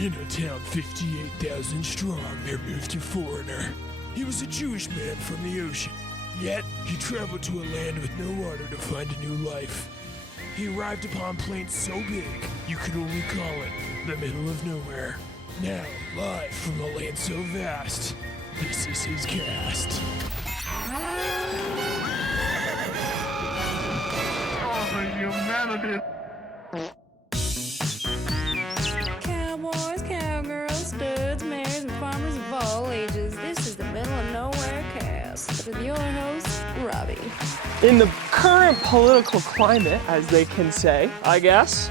In a town 58,000 strong, there moved a foreigner. He was a Jewish man from the ocean. Yet, he traveled to a land with no water to find a new life. He arrived upon plains so big, you could only call it the middle of nowhere. Now, live from a land so vast, this is his cast. Oh, the humanity. Cowboys, cowgirls, studs, mares, and farmers of all ages. This is the Middle of Nowhere cast with your host, Robby. In the current political climate, as they can say, I guess,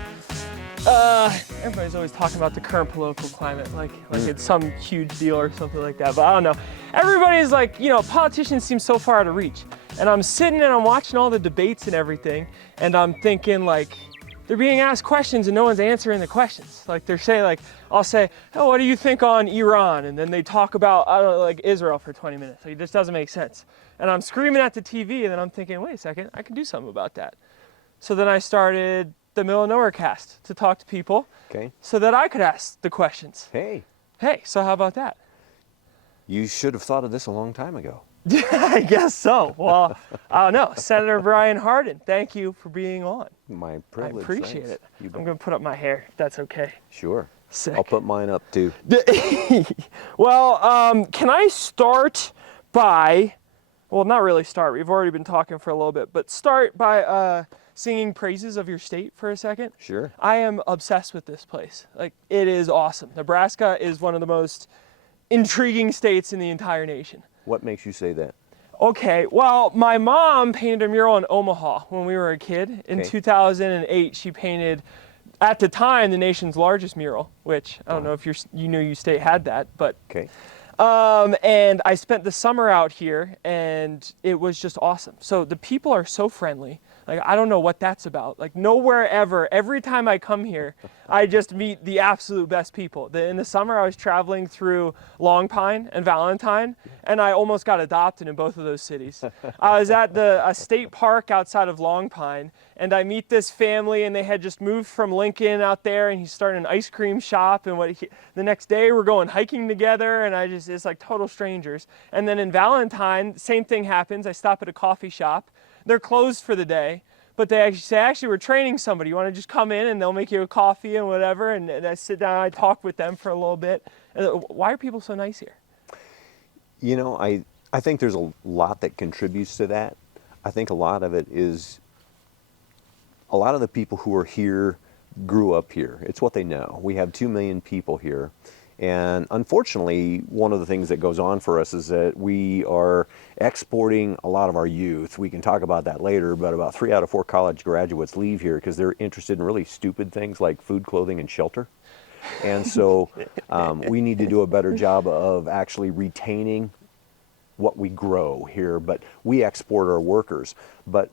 everybody's always talking about the current political climate, like it's some huge deal or something like that, but I don't know. Everybody's like, politicians seem so far out of reach. And I'm sitting and I'm watching all the debates and everything, and I'm thinking like, they're being asked questions and no one's answering the questions. Like they're saying, like, I'll say, oh, what do you think on Iran? And then they talk about, I don't know, like Israel for 20 minutes. Like, it just doesn't make sense. And I'm screaming at the TV and then I'm thinking, wait a second, I can do something about that. So then I started the Middle of Nowhere cast to talk to people so that I could ask the questions. Hey, So how about that? you should have thought of this a long time ago. I guess so. Well, I don't know. Senator Brian Hardin, thank you for being on. My privilege. I appreciate thanks. it. I'm going to put up my hair, if that's okay. Sure. Sick. I'll put mine up too. Well, can I start by, well, not really start. We've already been talking for a little bit, but start by singing praises of your state for a second. Sure. I am obsessed with this place. Like, it is awesome. Nebraska is one of the most intriguing states in the entire nation. What makes you say that? Okay, well, my mom painted a mural in Omaha when we were a kid. In 2008, she painted, at the time, the nation's largest mural, which I don't know if you knew your state had that, but. Okay. And I spent the summer out here, and it was just awesome. So the people are so friendly. Like, I don't know what that's about. Like, nowhere ever, every time I come here, I just meet the absolute best people. In the summer, I was traveling through Long Pine and Valentine, and I almost got adopted in both of those cities. I was at a state park outside of Long Pine, and I meet this family, and they had just moved from Lincoln out there, and he's starting an ice cream shop, and the next day we're going hiking together, and it's like total strangers. And then in Valentine, same thing happens. I stop at a coffee shop. They're closed for the day, but they actually say, we're training somebody. You want to just come in and they'll make you a coffee and whatever, and I sit down and I talk with them for a little bit. Why are people so nice here? I think there's a lot that contributes to that. I think a lot of it is a lot of the people who are here grew up here. It's what they know. We have 2 million people here. And unfortunately, one of the things that goes on for us is that we are exporting a lot of our youth. We can talk about that later, but about 3 out of 4 college graduates leave here because they're interested in really stupid things like food, clothing, and shelter. And so we need to do a better job of actually retaining what we grow here, but we export our workers. But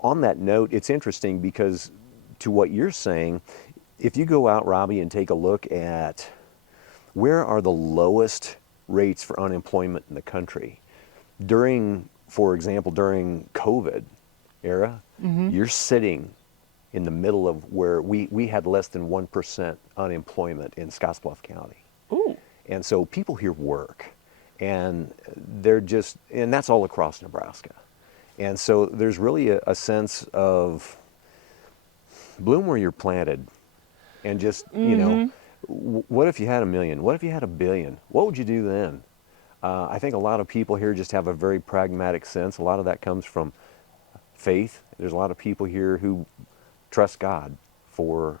on that note, it's interesting because to what you're saying, if you go out, Robby, and take a look at where are the lowest rates for unemployment in the country? For example, during COVID era, you're sitting in the middle of where we had less than 1% unemployment in Scottsbluff County. Ooh. And so people here work, and and that's all across Nebraska. And so there's really a sense of bloom where you're planted, and just, what if you had 1 million? What if you had 1 billion? What would you do then? I think a lot of people here just have a very pragmatic sense. A lot of that comes from faith. There's a lot of people here who trust God for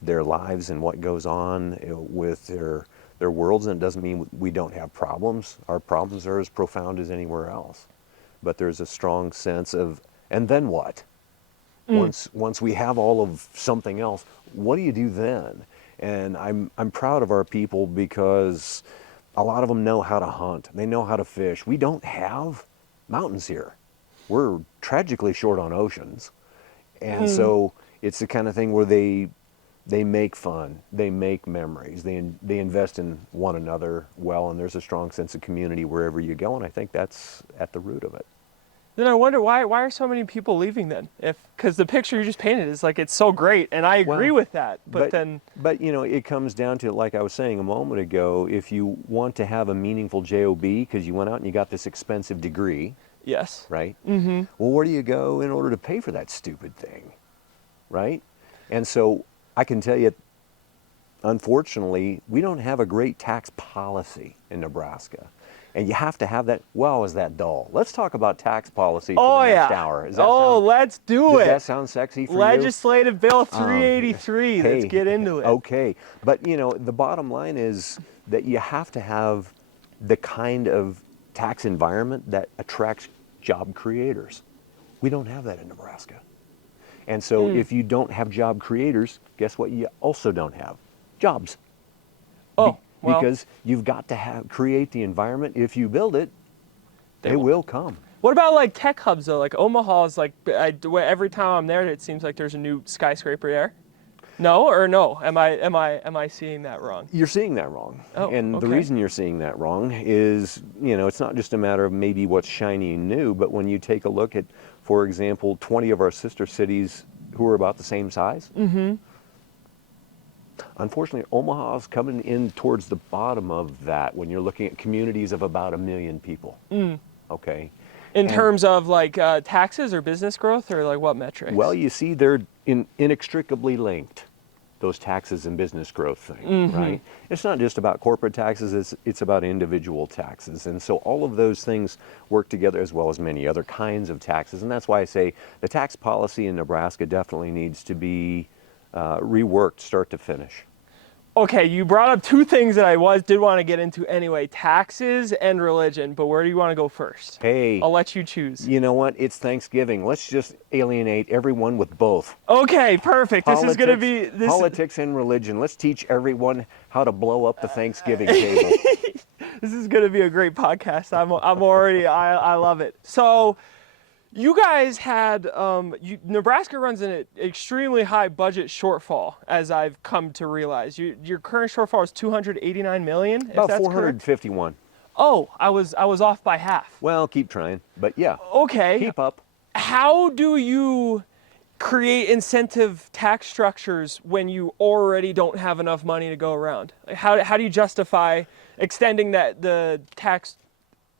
their lives and what goes on with their worlds. And it doesn't mean we don't have problems. Our problems are as profound as anywhere else. But there's a strong sense of, and then what? Once we have all of something else, what do you do then? And I'm proud of our people because a lot of them know how to hunt. They know how to fish. We don't have mountains here. We're tragically short on oceans. And so it's the kind of thing where they make fun, they make memories, they invest in one another well, and there's a strong sense of community wherever you go, and I think that's at the root of it. Then I wonder why are so many people leaving then? Because the picture you just painted is like, it's so great, and I agree with that. But then, you know, it comes down to, like I was saying a moment ago, if you want to have a meaningful job because you went out and you got this expensive degree, yes, right? Mm-hmm. Well, where do you go in order to pay for that stupid thing, right? And so I can tell you, unfortunately, we don't have a great tax policy in Nebraska. And you have to have that. Wow, is that dull? Let's talk about tax policy for the next hour. Let's do it. Does that sound sexy for you? Legislative Bill 383. Let's get into it. Okay. But, you know, the bottom line is that you have to have the kind of tax environment that attracts job creators. We don't have that in Nebraska. And so if you don't have job creators, guess what you also don't have? Jobs. Because you've got to create the environment. If you build it, they will come. What about like tech hubs though? Like Omaha is like, every time I'm there, it seems like there's a new skyscraper there. No or no? Am I seeing that wrong? You're seeing that wrong. Oh, and okay. the reason you're seeing that wrong is, you know, it's not just a matter of maybe what's shiny and new, but when you take a look at, for example, 20 of our sister cities who are about the same size. Mm-hmm. Unfortunately, Omaha's coming in towards the bottom of that when you're looking at communities of about 1 million people. Okay. In terms of like taxes or business growth, or like what metrics? Well, you see, they're inextricably linked, those taxes and business growth thing, right? It's not just about corporate taxes, it's about individual taxes. And so all of those things work together, as well as many other kinds of taxes. And that's why I say the tax policy in Nebraska definitely needs to be reworked start to finish. Okay, you brought up two things that I did want to get into anyway, taxes and religion, but where do you want to go first? Hey. I'll let you choose. You know what? It's Thanksgiving. Let's just alienate everyone with both. Okay, perfect. This is going to be... Politics and religion. Let's teach everyone how to blow up the Thanksgiving table. This is going to be a great podcast. I'm already... I love it. So... You guys had, Nebraska runs an extremely high budget shortfall, as I've come to realize. Your current shortfall is $289 million, about 451. Oh, I was off by half. Well, keep trying, but yeah. Okay. Keep up. How do you create incentive tax structures when you already don't have enough money to go around? Like how do you justify extending the tax,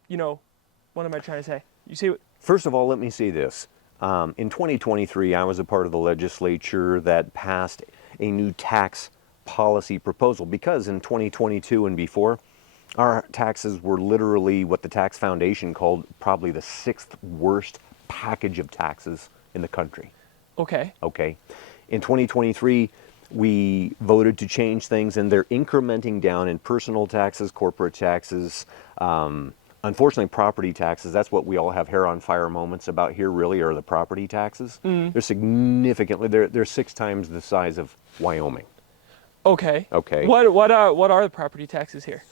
what am I trying to say? You see what? First of all, let me say this. In 2023, I was a part of the legislature that passed a new tax policy proposal because in 2022 and before, our taxes were literally what the Tax Foundation called probably the 6th worst package of taxes in the country. Okay. Okay. In 2023, we voted to change things, and they're incrementing down in personal taxes, corporate taxes, unfortunately, property taxes. That's what we all have hair on fire moments about here, really, are the property taxes. They're significantly, they're 6 times the size of Wyoming. Okay. Okay. What are the property taxes here?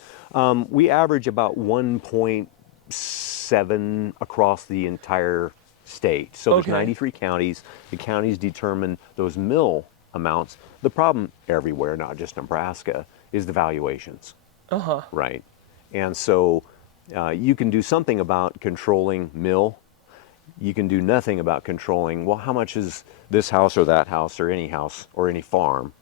We average about 1.7 across the entire state. So there's 93 counties. The counties determine those mill amounts. The problem everywhere, not just Nebraska, is the valuations. Right. And so you can do something about controlling mill. You can do nothing about controlling, well, how much is this house or that house or any farm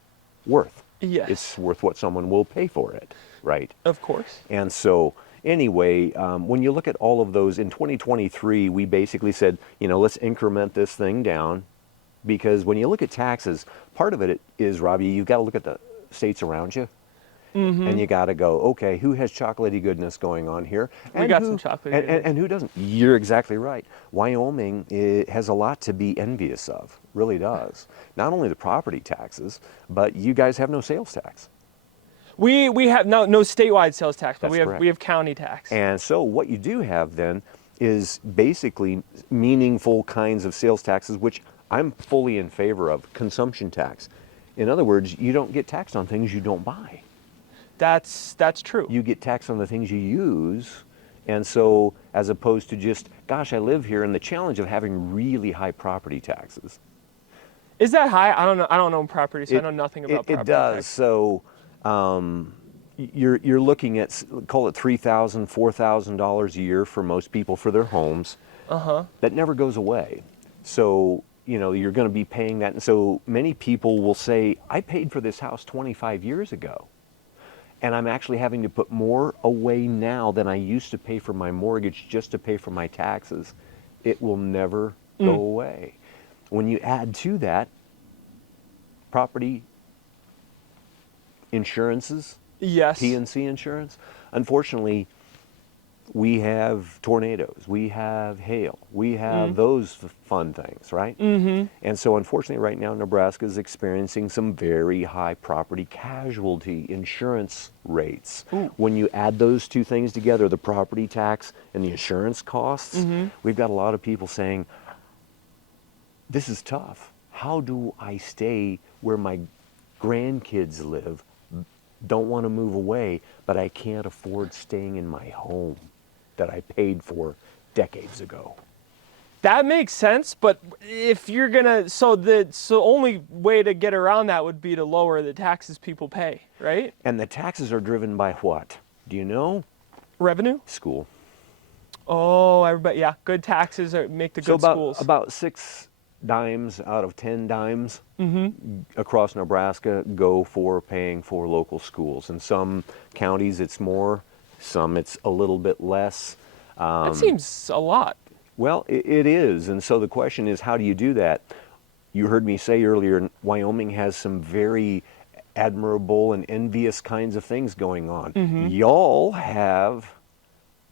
worth? Yes. It's worth what someone will pay for it, right? Of course. And so anyway, when you look at all of those, in 2023, we basically said, let's increment this thing down, because when you look at taxes, part of it is, Robbie, you've got to look at the states around you. And you got to go, okay, who has chocolatey goodness going on here? We got some chocolatey goodness. And who doesn't? You're exactly right. Wyoming has a lot to be envious of, really does. Not only the property taxes, but you guys have no sales tax. We have no statewide sales tax, but That's correct. we have county tax. And so what you do have then is basically meaningful kinds of sales taxes, which I'm fully in favor of. Consumption tax. In other words, you don't get taxed on things you don't buy. That's true. You get taxed on the things you use. And so as opposed to just, gosh, I live here, and the challenge of having really high property taxes. Is that high? I don't know property, so I know nothing about property It does. tax. So you're looking at, call it $3,000, $4,000 a year for most people for their homes. that never goes away. So, you know, you're going to be paying that. And so many people will say, I paid for this house 25 years ago, and I'm actually having to put more away now than I used to pay for my mortgage just to pay for my taxes. It will never go away. When you add to that property insurances, Yes. P&C insurance, unfortunately, we have tornadoes, we have hail, we have those fun things, right? And so unfortunately right now Nebraska is experiencing some very high property casualty insurance rates. When you add those two things together, the property tax and the insurance costs, we've got a lot of people saying, this is tough. How do I stay where my grandkids live? Don't want to move away, but I can't afford staying in my home that I paid for decades ago. That makes sense, but if you're gonna, so the only way to get around that would be to lower the taxes people pay, right? And the taxes are driven by what? Do you know? Revenue? School. Oh, everybody, yeah, good taxes make the good schools. About 6 dimes out of 10 dimes across Nebraska go for paying for local schools. In some counties it's more, some it's a little bit less. That seems a lot. Well, it is, and so the question is, how do you do that? You heard me say earlier, Wyoming has some very admirable and envious kinds of things going on. Y'all have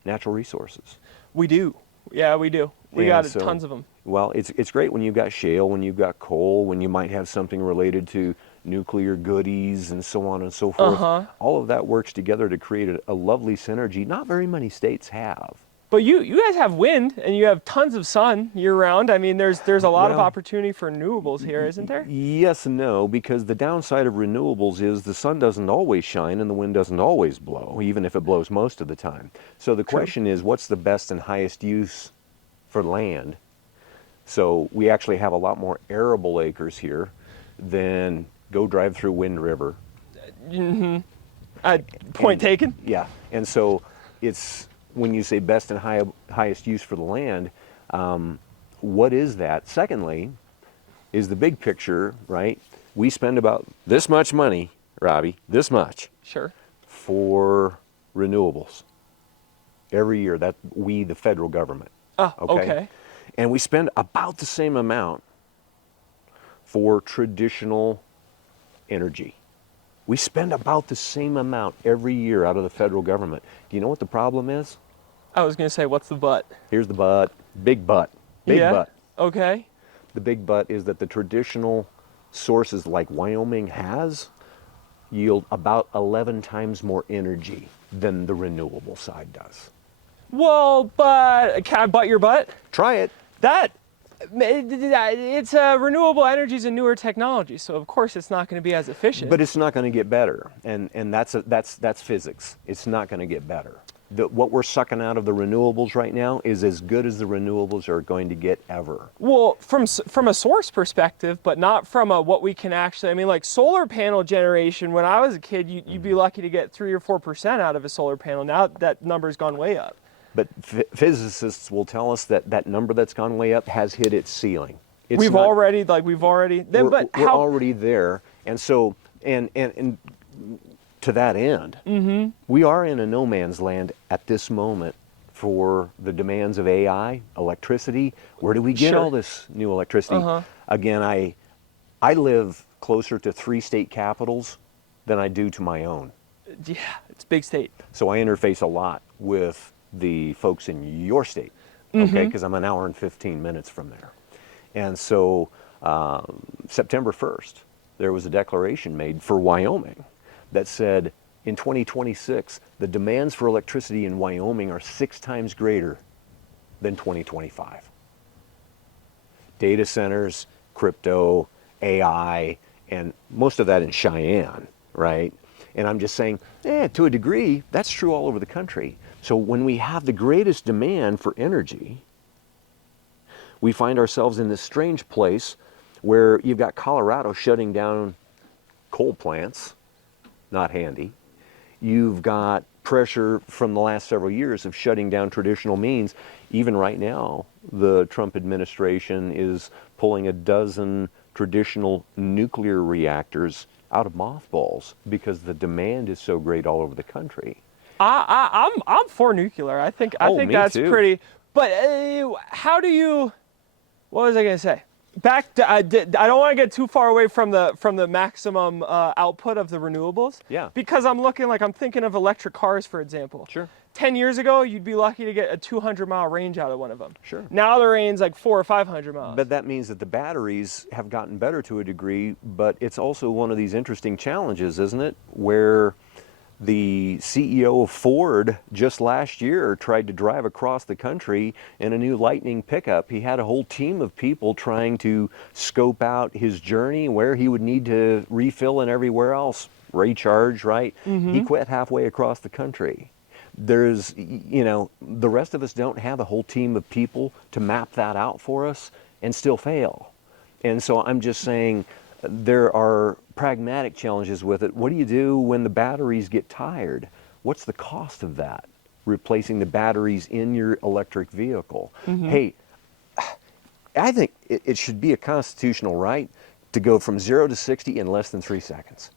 natural resources. We do. Yeah, we do. We got tons of them. Well, it's great when you've got shale, when you've got coal, when you might have something related to nuclear goodies and so on and so forth. All of that works together to create a lovely synergy. Not very many states have. But you guys have wind, and you have tons of sun year-round. I mean, there's a lot of opportunity for renewables here, isn't there? Yes and no, because the downside of renewables is the sun doesn't always shine and the wind doesn't always blow, even if it blows most of the time. So the question is, what's the best and highest use for land? So we actually have a lot more arable acres here than go drive through Wind River. Point taken. Yeah, and so it's, when you say best and highest use for the land, what is that? Secondly, is the big picture, right? We spend about this much money, Robbie, this much, Sure. for renewables every year. That we, the federal government. Okay. And we spend about the same amount for traditional energy. We spend about the same amount every year out of the federal government. Do you know what the problem is? I was going to say, what's the but? Here's the but. Big but. Big but. Okay. The big but is that the traditional sources like Wyoming has yield about 11 times more energy than the renewable side does. Well, but can I butt your butt? Try it. It's renewable energy is a newer technology, so of course it's not going to be as efficient. But it's not going to get better, and that's physics. It's not going to get better. What we're sucking out of the renewables right now is as good as the renewables are going to get ever. Well, from a source perspective, but not from what we can actually. I mean, like solar panel generation. When I was a kid, you'd be lucky to get 3 or 4% out of a solar panel. Now that number's gone way up. But physicists will tell us that number that's gone way up has hit its ceiling. We're already. We're already there, and so and to that end, we are in a no man's land at this moment for the demands of AI, electricity. Where do we get all this new electricity? Again, I live closer to 3 state capitals than I do to my own. Yeah, it's a big state. So I interface a lot with the folks in your state, okay? Because I'm an hour and 15 minutes from there. And so September 1st, there was a declaration made for Wyoming that said in 2026, the demands for electricity in Wyoming are 6 times greater than 2025. Data centers, crypto, AI, and most of that in Cheyenne, right? And I'm just saying, to a degree, that's true all over the country. So when we have the greatest demand for energy, we find ourselves in this strange place where you've got Colorado shutting down coal plants, not handy. You've got pressure from the last several years of shutting down traditional means. Even right now, the Trump administration is pulling a dozen traditional nuclear reactors out of mothballs because the demand is so great all over the country. I'm for nuclear. I think Me that's too. pretty. But how do you? What was I gonna say? Back to, I don't want to get too far away from the maximum output of the renewables. Yeah. Because I'm thinking of electric cars, for example. Sure. 10 years ago, you'd be lucky to get a 200-mile range out of one of them. Sure. Now the range like 400 or 500 miles. But that means that the batteries have gotten better to a degree, but it's also one of these interesting challenges, isn't it? Where the CEO of Ford just last year tried to drive across the country in a new Lightning pickup. He had a whole team of people trying to scope out his journey, where he would need to refill and everywhere else, recharge, right? He quit halfway across the country. There's, the rest of us don't have a whole team of people to map that out for us and still fail. And so I'm just saying, there are pragmatic challenges with it. What do you do when the batteries get tired? What's the cost of that? Replacing the batteries in your electric vehicle. Hey, I think it should be a constitutional right to go from 0 to 60 in less than 3 seconds.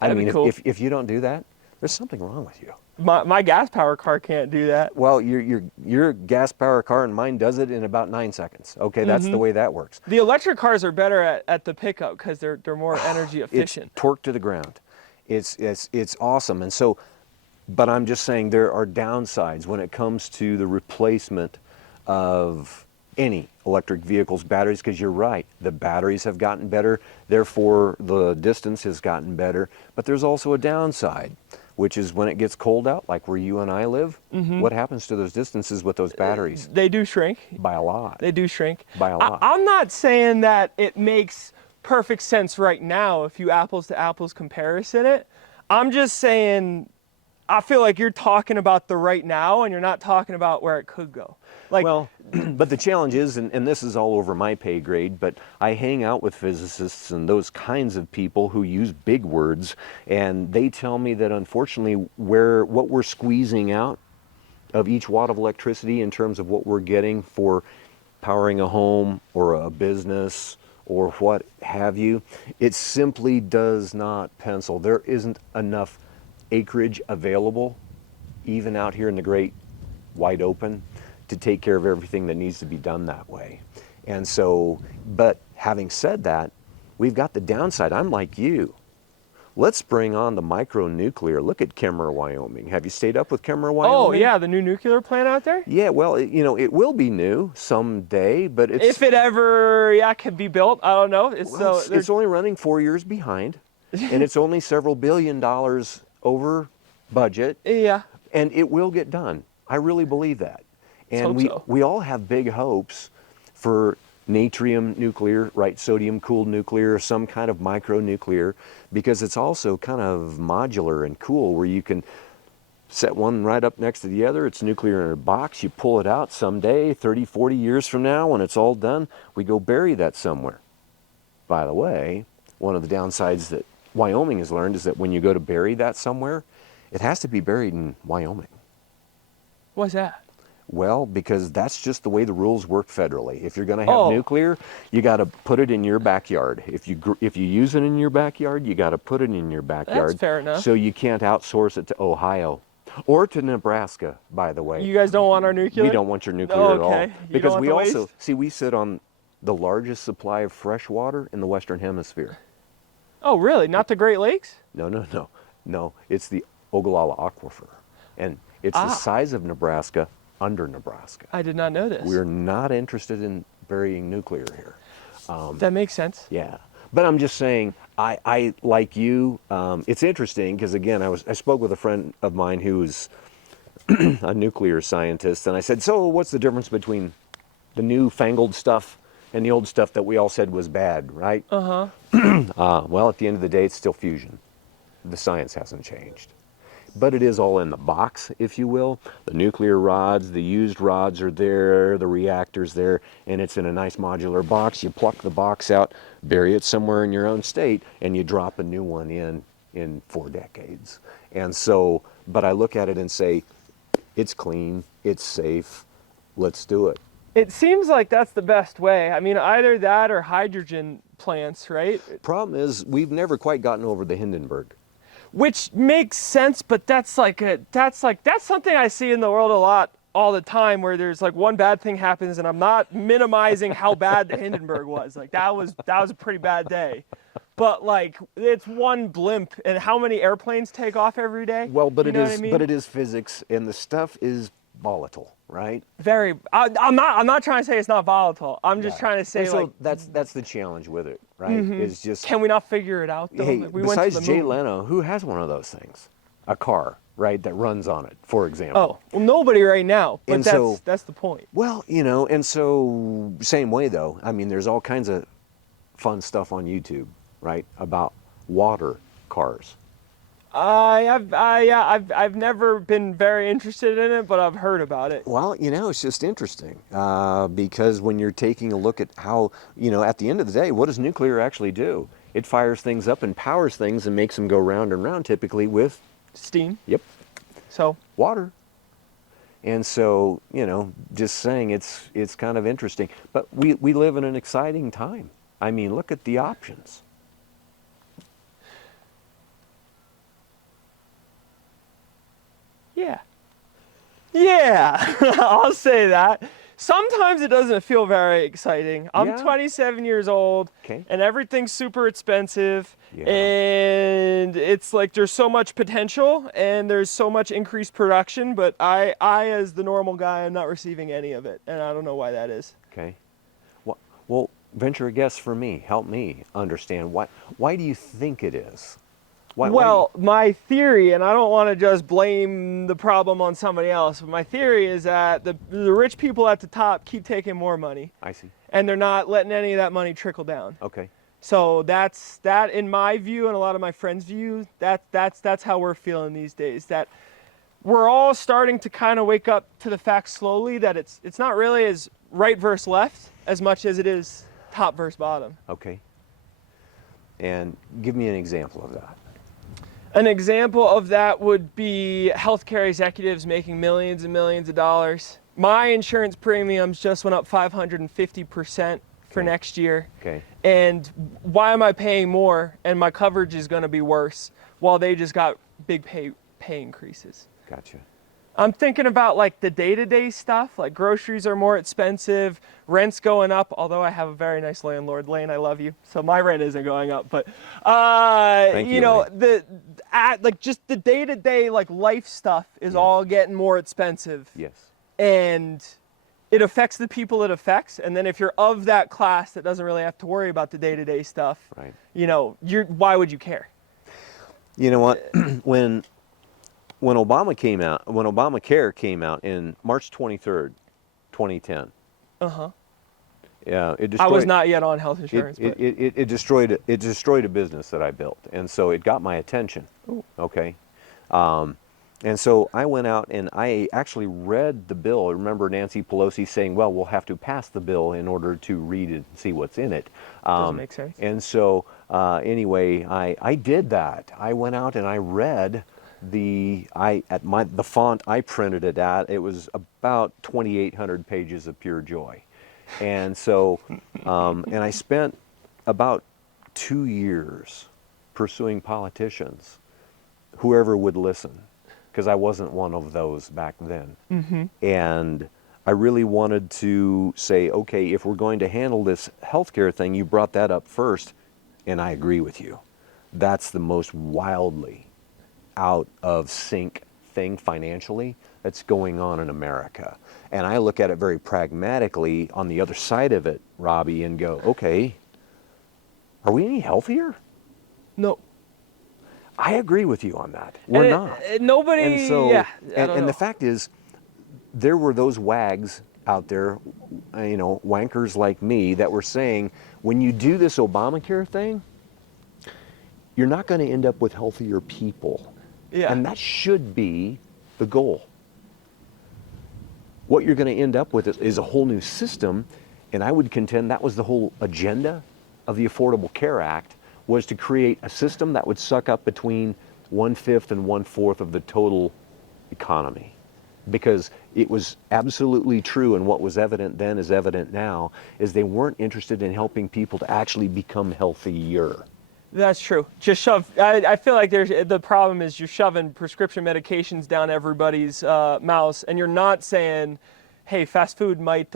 That'd be cool. if you don't do that, there's something wrong with you. My gas powered car can't do that. Well, your gas power car and mine does it in about 9 seconds. Okay, that's the way that works. The electric cars are better at the pickup because they're more energy efficient. It's torque to the ground. It's awesome. And so, but I'm just saying there are downsides when it comes to the replacement of any electric vehicle's batteries, because you're right, the batteries have gotten better, therefore the distance has gotten better. But there's also a downside, which is when it gets cold out, like where you and I live, what happens to those distances with those batteries? They do shrink. By a lot. They do shrink. By a lot. I'm not saying that it makes perfect sense right now if you apples to apples comparison it. I'm just saying I feel like you're talking about the right now and you're not talking about where it could go. Well, but the challenge is, and this is all over my pay grade, but I hang out with physicists and those kinds of people who use big words, and they tell me that unfortunately what we're squeezing out of each watt of electricity in terms of what we're getting for powering a home or a business or what have you, it simply does not pencil. There isn't enough acreage available, even out here in the great wide open, to take care of everything that needs to be done that way. And so, but having said that, we've got the downside. I'm like you. Let's bring on the micro-nuclear. Look at Kemmerer, Wyoming. Have you stayed up with Kemmerer, Wyoming? Oh, yeah, the new nuclear plant out there? Yeah, well, it will be new someday, but it's... If it ever, can be built, I don't know. It's only running 4 years behind, and it's only several $1 billion over budget. Yeah. And it will get done. I really believe that. And Let's hope so. we all have big hopes for natrium nuclear, right? Sodium cooled nuclear, some kind of micro-nuclear, because it's also kind of modular and cool, where you can set one right up next to the other. It's nuclear in a box. You pull it out someday, 30, 40 years from now, when it's all done, we go bury that somewhere. By the way, one of the downsides that Wyoming has learned is that when you go to bury that somewhere, it has to be buried in Wyoming. What's that? Well, because that's just the way the rules work federally. If you're going to have nuclear, you got to put it in your backyard. If you use it in your backyard, you got to put it in your backyard. That's fair enough. So you can't outsource it to Ohio or to Nebraska, by the way. You guys don't want our nuclear? We don't want your nuclear at all. Okay. Because we also, we sit on the largest supply of fresh water in the Western Hemisphere. Oh, really? Not the Great Lakes? No, it's the Ogallala Aquifer. And it's the size of Nebraska under Nebraska. I did not know this. We're not interested in burying nuclear here. That makes sense. Yeah. But I'm just saying, I like you, it's interesting because, again, I spoke with a friend of mine who was a nuclear scientist, and I said, so what's the difference between the newfangled stuff and the old stuff that we all said was bad, right? Well, at the end of the day, it's still fusion. The science hasn't changed. But it is all in the box, if you will. The nuclear rods, the used rods are there, the reactor's there, and it's in a nice modular box. You pluck the box out, bury it somewhere in your own state, and you drop a new one in in 4 decades. And so, but I look at it and say, it's clean, it's safe, let's do it. It seems like that's the best way. I mean, either that or hydrogen plants, right? Problem is, we've never quite gotten over the Hindenburg. Which makes sense, but that's something I see in the world a lot all the time, where there's like one bad thing happens, and I'm not minimizing how bad the Hindenburg was. Like that was a pretty bad day. But like it's one blimp, and how many airplanes take off every day? Well, but You know what I mean? but it is physics, and the stuff is volatile, right? Very. I'm not trying to say it's not volatile. I'm just trying to say And so like, that's the challenge with it, right? Is just, can we not figure it out though? hey, Like, we went besides to the Jay moon. Leno, who has one of those things? A car, right, that runs on it, for example. Oh, well, nobody right now. But And so- that's the point. Well, and so same way though. I mean, there's all kinds of fun stuff on YouTube, right, about water cars. I've never been very interested in it, but I've heard about it. Well, it's just interesting because when you're taking a look at how, at the end of the day, what does nuclear actually do? It fires things up and powers things and makes them go round and round, typically with, Steam. yep, So water. And so, just saying it's kind of interesting. But we live in an exciting time. I mean, look at the options. yeah, I'll say that. Sometimes it doesn't feel very exciting. I'm Yeah. 27 years old, Okay. and everything's super expensive, Yeah. and it's like there's so much potential and there's so much increased production, but I as the normal guy, am not receiving any of it, and I don't know why that is. Okay. Well, venture a guess for me. Help me understand why do you think it is? Why Well, my theory, and I don't want to just blame the problem on somebody else, but my theory is that the rich people at the top keep taking more money, I see. and they're not letting any of that money trickle down. Okay. So that's in my view, and a lot of my friends' view. That's how we're feeling these days. That we're all starting to kind of wake up to the fact slowly that it's not really as right versus left as much as it is top versus bottom. Okay. And give me an example of that. An example of that would be healthcare executives making millions and millions of dollars. My insurance premiums just went up 550% for Okay. next year. Okay. And why am I paying more and my coverage is going to be worse while they just got big pay increases? Gotcha. I'm thinking about like the day-to-day stuff, like groceries are more expensive, rent's going up, although I have a very nice landlord, Lane, I love you, so my rent isn't going up, but Thank you, Lane. like just the day-to-day like life stuff is Yes. all getting more expensive. Yes. And it affects the people it affects, and then if you're of that class that doesn't really have to worry about the day-to-day stuff, Right. why would you care? You know what? when Obamacare came out in March 23rd, 2010. Uh-huh. Yeah, it I destroyed. was not yet on health insurance, but It destroyed a business that I built, and so it got my attention. Okay, and so I went out and I actually read the bill. I remember Nancy Pelosi saying, "Well, we'll have to pass the bill in order to read it and see what's in it." Doesn't make sense. And so anyway, I did that. I went out and I read the font I printed it at. It was about 2,800 pages of pure joy. And so, and I spent about 2 years pursuing politicians, whoever would listen, because I wasn't one of those back then. Mm-hmm. And I really wanted to say, okay, if we're going to handle this healthcare thing, you brought that up first, and I agree with you. That's the most wildly out of sync thing financially that's going on in America. And I look at it very pragmatically on the other side of it, Robbie, and go, okay, are we any healthier? no. I agree with you on that. We're And not. nobody, And so, yeah. I don't and know. the fact is, there were those wags out there, wankers like me, that were saying, when you do this Obamacare thing, you're not going to end up with healthier people. Yeah. And that should be the goal. What you're going to end up with is a whole new system, and I would contend that was the whole agenda of the Affordable Care Act, was to create a system that would suck up between 1/5 and 1/4 of the total economy. Because it was absolutely true, and what was evident then is evident now, is they weren't interested in helping people to actually become healthier. That's true. Just shove. I feel like the problem is you're shoving prescription medications down everybody's mouths, and you're not saying, "Hey, fast food might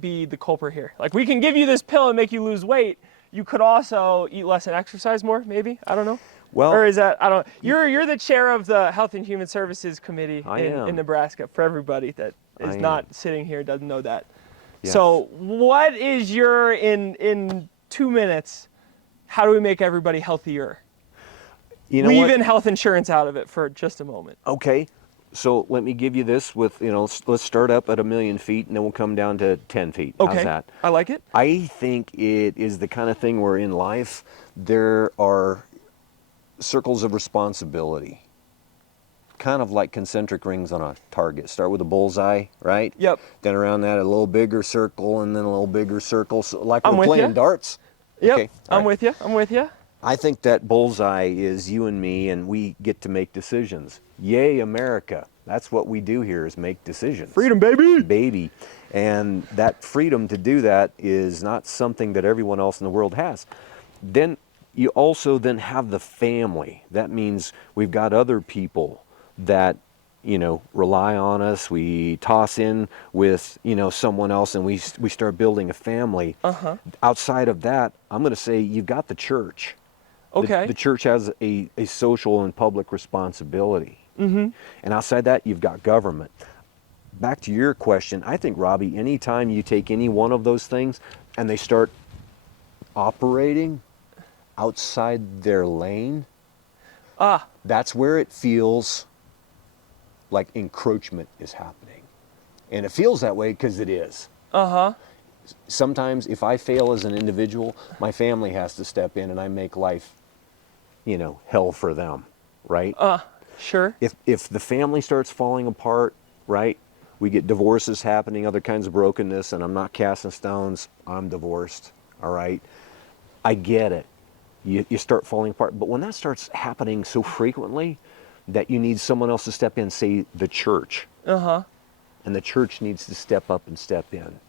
be the culprit here. Like, we can give you this pill and make you lose weight. You could also eat less and exercise more. Maybe, I don't know." Well, or is that, I don't. You're the chair of the Health and Human Services Committee am. in Nebraska. For everybody that is not sitting here doesn't know that. Yes. So, what is your in 2 minutes? How do we make everybody healthier? You know Leaving what? health insurance out of it for just a moment. Okay, so let me give you this with, let's start up at 1,000,000 feet and then we'll come down to 10 feet. Okay, How's that? I like it. I think it is the kind of thing where in life there are circles of responsibility. Kind of like concentric rings on a target. Start with a bullseye, right? Yep. Then around that a little bigger circle and then a little bigger circle. So like I'm we're with playing ya. darts. Yep, Okay, all I'm right. with you. I think that bullseye is you and me, and we get to make decisions. Yay, America. That's what we do here, is make decisions. Freedom, baby. Baby. And that freedom to do that is not something that everyone else in the world has. Then you also then have the family. That means we've got other people that, rely on us. We toss in with, someone else, and we start building a family. Outside of that, I'm going to say you've got the church. Okay. The church has a social and public responsibility. And outside that, you've got government. Back to your question, I think, Robbie, anytime you take any one of those things and they start operating outside their lane, that's where it feels like encroachment is happening. And it feels that way because it is. Sometimes if I fail as an individual, my family has to step in and I make life, hell for them, right? Sure. If the family starts falling apart, right? We get divorces happening, other kinds of brokenness, and I'm not casting stones, I'm divorced, all right? I get it. You start falling apart. But when that starts happening so frequently that you need someone else to step in, say the church. And the church needs to step up and step in.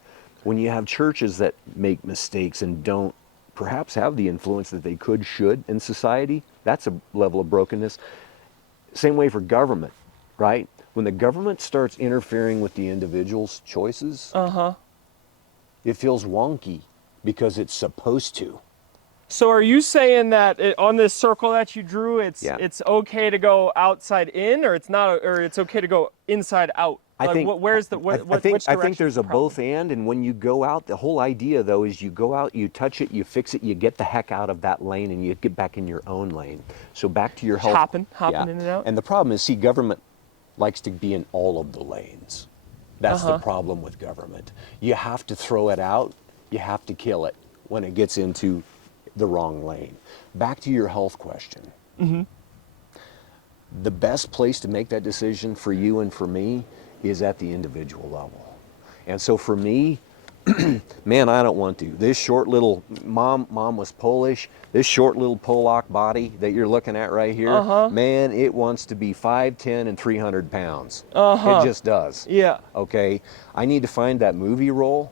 When you have churches that make mistakes and don't perhaps have the influence that they should in society, that's a level of brokenness. Same way for government, right? When the government starts interfering with the individual's choices, it feels wonky because it's supposed to. So are you saying that on this circle that you drew, it's okay to go outside in, or it's not, or it's okay to go inside out? I think where's the I think there's a both and when you go out, the whole idea though is you go out, you touch it, you fix it, you get the heck out of that lane, and you get back in your own lane. So back to your health. Hopping in and out. And the problem is, government likes to be in all of the lanes. That's the problem with government. You have to throw it out. You have to kill it when it gets into the wrong lane. Back to your health question. The best place to make that decision for you and for me is at the individual level. And so for me, man, I don't want to. This short little, mom was Polish, this short little Polak body that you're looking at right here, man, it wants to be 5, 10, and 300 pounds. It just does. Yeah. Okay, I need to find that movie role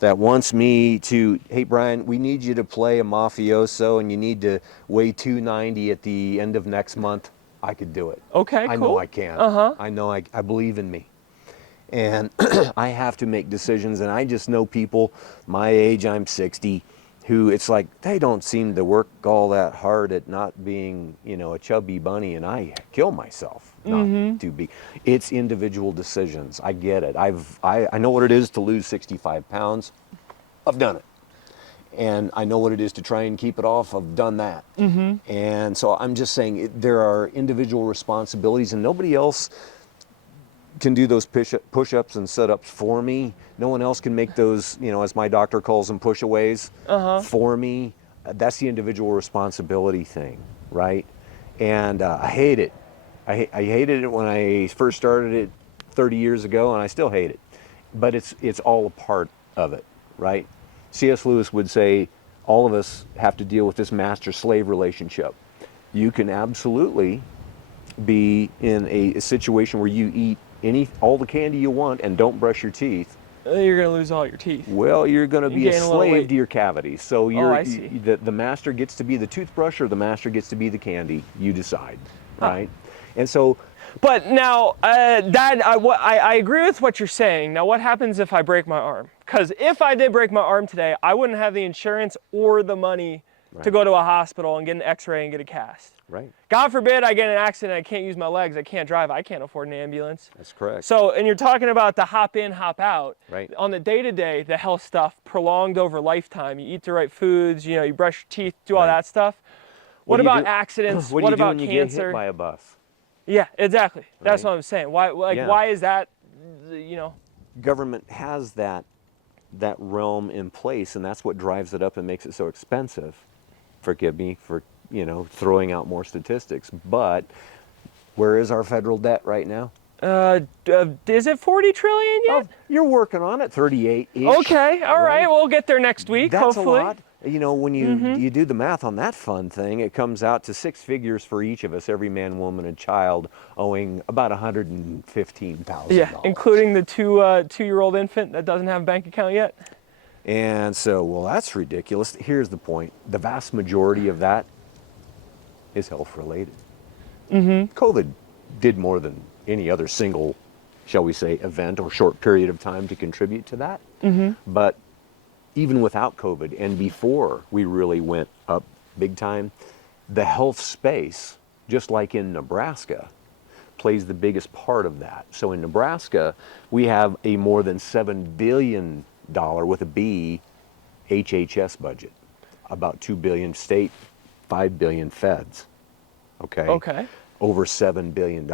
that wants me to, hey Brian, we need you to play a mafioso and you need to weigh 290 at the end of next month. I could do it. Okay, I cool. know I can. I know I believe in me. And I have to make decisions, and I just know people my age, I'm 60, who it's like they don't seem to work all that hard at not being, a chubby bunny, and I kill myself not to be. It's individual decisions. I get it. I know what it is to lose 65 pounds. I've done it. And I know what it is to try and keep it off. I've done that. And so I'm just saying there are individual responsibilities, and nobody else can do those push-ups and sit-ups for me. No one else can make those, as my doctor calls them, push-aways for me. That's the individual responsibility thing, right? And I hate it. I hated it when I first started it 30 years ago, and I still hate it. But it's all a part of it, right? C.S. Lewis would say, all of us have to deal with this master-slave relationship. You can absolutely be in a situation where you eat all the candy you want and don't brush your teeth. You're gonna lose all your teeth. Well, you're going to be a gain a little slave weight. to your cavities. So I see. the master gets to be the toothbrush or the master gets to be the candy. You decide, right? And so, But now, I agree with what you're saying. Now, what happens if I break my arm? Because if I did break my arm today, I wouldn't have the insurance or the money to go to a hospital and get an x-ray and get a cast. right, God forbid I get in an accident, I can't use my legs, I can't drive, I can't afford an ambulance. that's correct. So, and you're talking about the hop in, hop out. Right. On the day-to-day, the health stuff prolonged over lifetime. You eat the right foods, you know, you brush your teeth, do all Right. that stuff. What do you about do- accidents? What do What you do about when you get cancer? hit by a bus? Yeah, exactly. That's Right. what I'm saying. Why, Yeah. why is that, you know? Government has that realm in place, and that's what drives it up and makes it so expensive. Forgive me for, throwing out more statistics, but where is our federal debt right now? Is it 40 trillion yet? Oh, you're working on it, 38-ish. Okay, all right, we'll get there next week, That's hopefully. a lot. When you do the math on that fun thing, it comes out to six figures for each of us, every man, woman, and child, owing about $115,000. Yeah, including the two-year-old infant that doesn't have a bank account yet. And so, well, that's ridiculous. Here's the point. The vast majority of that is health-related. COVID did more than any other single, shall we say, event or short period of time to contribute to that. But even without COVID and before we really went up big time, the health space, just like in Nebraska, plays the biggest part of that. So in Nebraska, we have a more than $7 billion with a B HHS budget, about $2 billion state, $5 billion feds. Okay. Over $7 billion.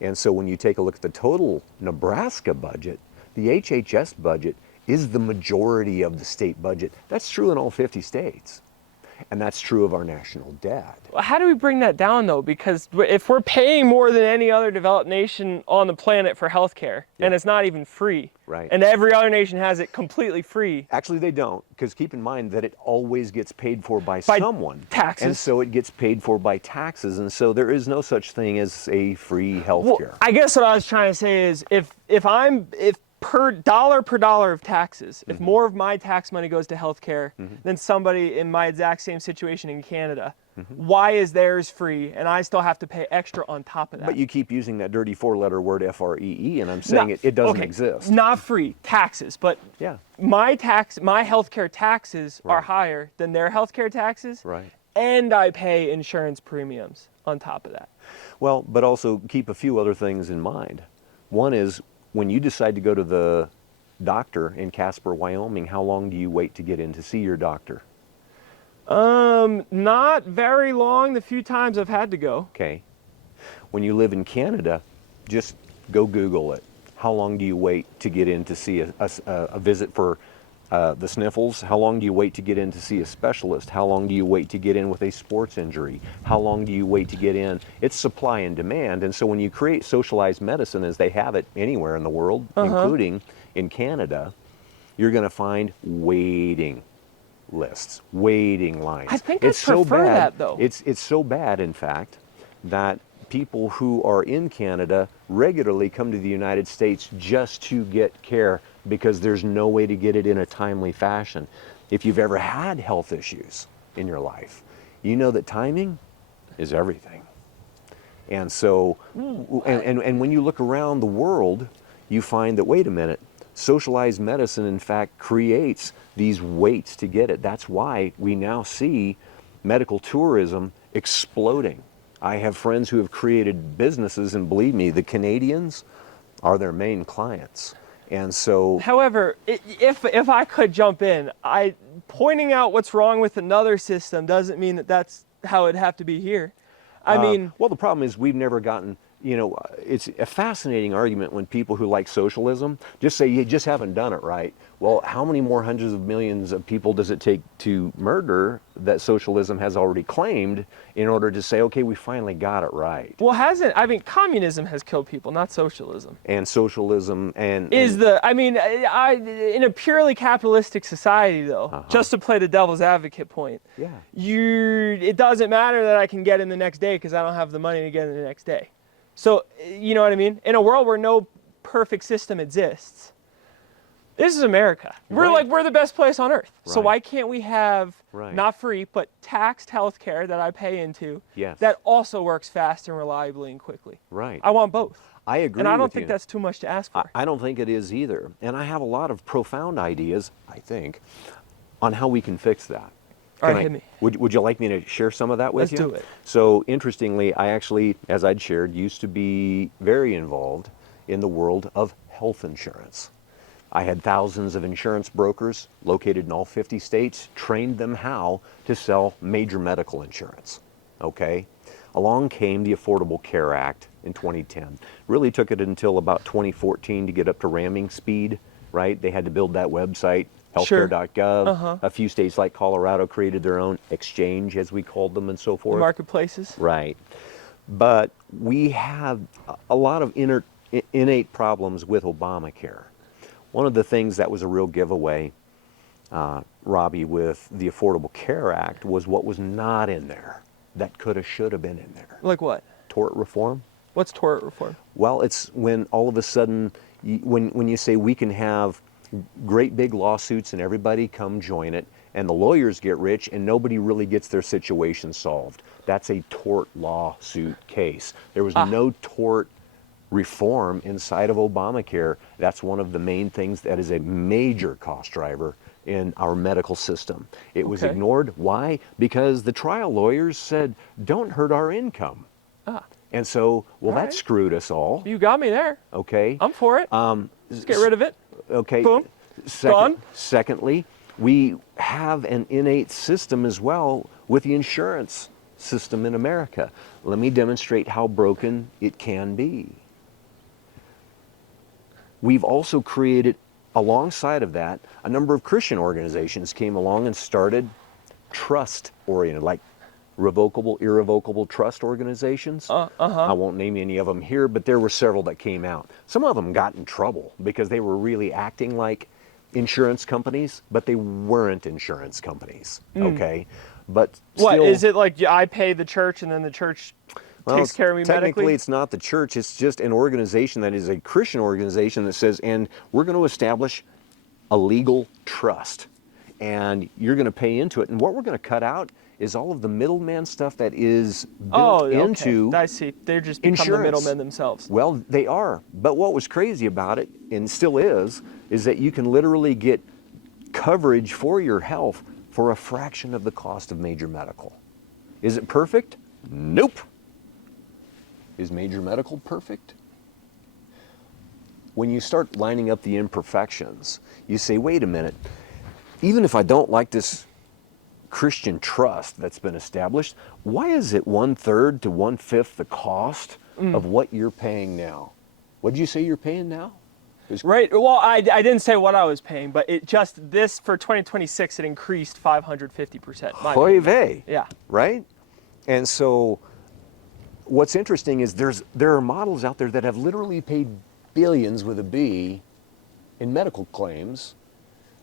And so when you take a look at the total Nebraska budget, the HHS budget is the majority of the state budget. That's true in all 50 states. And that's true of our national debt. How do we bring that down, though? Because if we're paying more than any other developed nation on the planet for healthcare, and it's not even free, Right. and every other nation has it completely free. Actually, they don't, because keep in mind that it always gets paid for by someone. Taxes. And so it gets paid for by taxes, and so there is no such thing as a free health Well, care. I guess what I was trying to say is if per dollar of taxes, if more of my tax money goes to healthcare than somebody in my exact same situation in Canada, why is theirs free and I still have to pay extra on top of that? But you keep using that dirty four-letter word FREE, and I'm saying it doesn't exist. Not free, taxes, but Yeah. my healthcare taxes are higher than their healthcare taxes, Right. and I pay insurance premiums on top of that. Well, but also keep a few other things in mind. One is when you decide to go to the doctor in Casper, Wyoming, how long do you wait to get in to see your doctor? Not very long, the few times I've had to go. Okay. When you live in Canada, just go Google it. How long do you wait to get in to see a visit for the sniffles? How long do you wait to get in to see a specialist? How long do you wait to get in with a sports injury? How long do you wait to get in? It's supply and demand. And so when you create socialized medicine, as they have it anywhere in the world, including in Canada, you're going to find waiting lists, waiting lines. I think I prefer that, though. It's so bad, in fact, that people who are in Canada regularly come to the United States just to get care because there's no way to get it in a timely fashion. If you've ever had health issues in your life, you know that timing is everything. And so, and when you look around the world, you find that, wait a minute, socialized medicine, in fact, creates these waits to get it. That's why we now see medical tourism exploding. I have friends who have created businesses, and believe me, the Canadians are their main clients. And so, However, if I could jump in, pointing out what's wrong with another system doesn't mean that that's how it'd have to be here. I mean, well, the problem is we've never gotten you know, it's a fascinating argument when people who like socialism just say you just haven't done it right. Well, how many more hundreds of millions of people does it take to murder that socialism has already claimed in order to say, okay, we finally got it right? Well, hasn't, I mean, communism has killed people, not socialism. And socialism and I mean, in a purely capitalistic society, though, just to play the devil's advocate point, yeah, it doesn't matter that I can get in the next day because I don't have the money to get in the next day. So, you know what I mean? In a world where no perfect system exists, this is America. We're the best place on earth. So Right. why can't we have Right. not free, but taxed health care that I pay into Yes. that also works fast and reliably and quickly? right. I want both. I agree And I don't with think you. that's too much to ask for. I don't think it is either. And I have a lot of profound ideas, I think, on how we can fix that. All right, Can I- hit me. Would you like me to share some of that with Let's you? do it. So interestingly, I actually, as I'd shared, used to be very involved in the world of health insurance. I had thousands of insurance brokers located in all 50 states, trained them how to sell major medical insurance. Okay? Along came the Affordable Care Act in 2010. Really took it until about 2014 to get up to ramming speed, right? They had to build that website, Sure. healthcare.gov. A few states like Colorado created their own exchange, as we called them, and so forth. Marketplaces. Right. But we have a lot of innate problems with Obamacare. One of the things that was a real giveaway, Robbie, with the Affordable Care Act was what was not in there that could have, should have been in there. Like what? Tort reform. What's tort reform? Well, it's when all of a sudden, when you say we can have great big lawsuits and everybody come join it, and the lawyers get rich and nobody really gets their situation solved. That's a tort lawsuit case. There was no tort reform inside of Obamacare. That's one of the main things that is a major cost driver in our medical system. It was Okay. ignored. Why? Because the trial lawyers said, don't hurt our income. And so, well, All that right. screwed us all. You got me there. Okay. I'm for it. Just get rid of it. Okay. Boom. Gone. Secondly, we have an innate system as well with the insurance system in America. Let me demonstrate how broken it can be. We've also created, alongside of that, a number of Christian organizations came along and started trust-oriented, like revocable, irrevocable trust organizations. I won't name any of them here, but there were several that came out. Some of them got in trouble because they were really acting like insurance companies, but they weren't insurance companies, okay? But What still, is it like? I pay the church and then the church takes care of me technically medically? it's not the church, it's just an organization that is a Christian organization that says, and we're going to establish a legal trust, and you're going to pay into it, and what we're going to cut out is all of the middleman stuff that is built into I see. They're just become the insurance. middlemen themselves. Well, they are. But what was crazy about it, and still is that you can literally get coverage for your health for a fraction of the cost of major medical. Is it perfect? Nope. Is major medical perfect? When you start lining up the imperfections, you say, wait a minute, even if I don't like this Christian trust that's been established, why is it 1/3 to 1/5 the cost of what you're paying now? What did you say you're paying now? Right. Well, I didn't say what I was paying, but it just, this for 2026, it increased 550%. Hoy vey, Yeah. right? And so what's interesting is there are models out there that have literally paid billions with a B in medical claims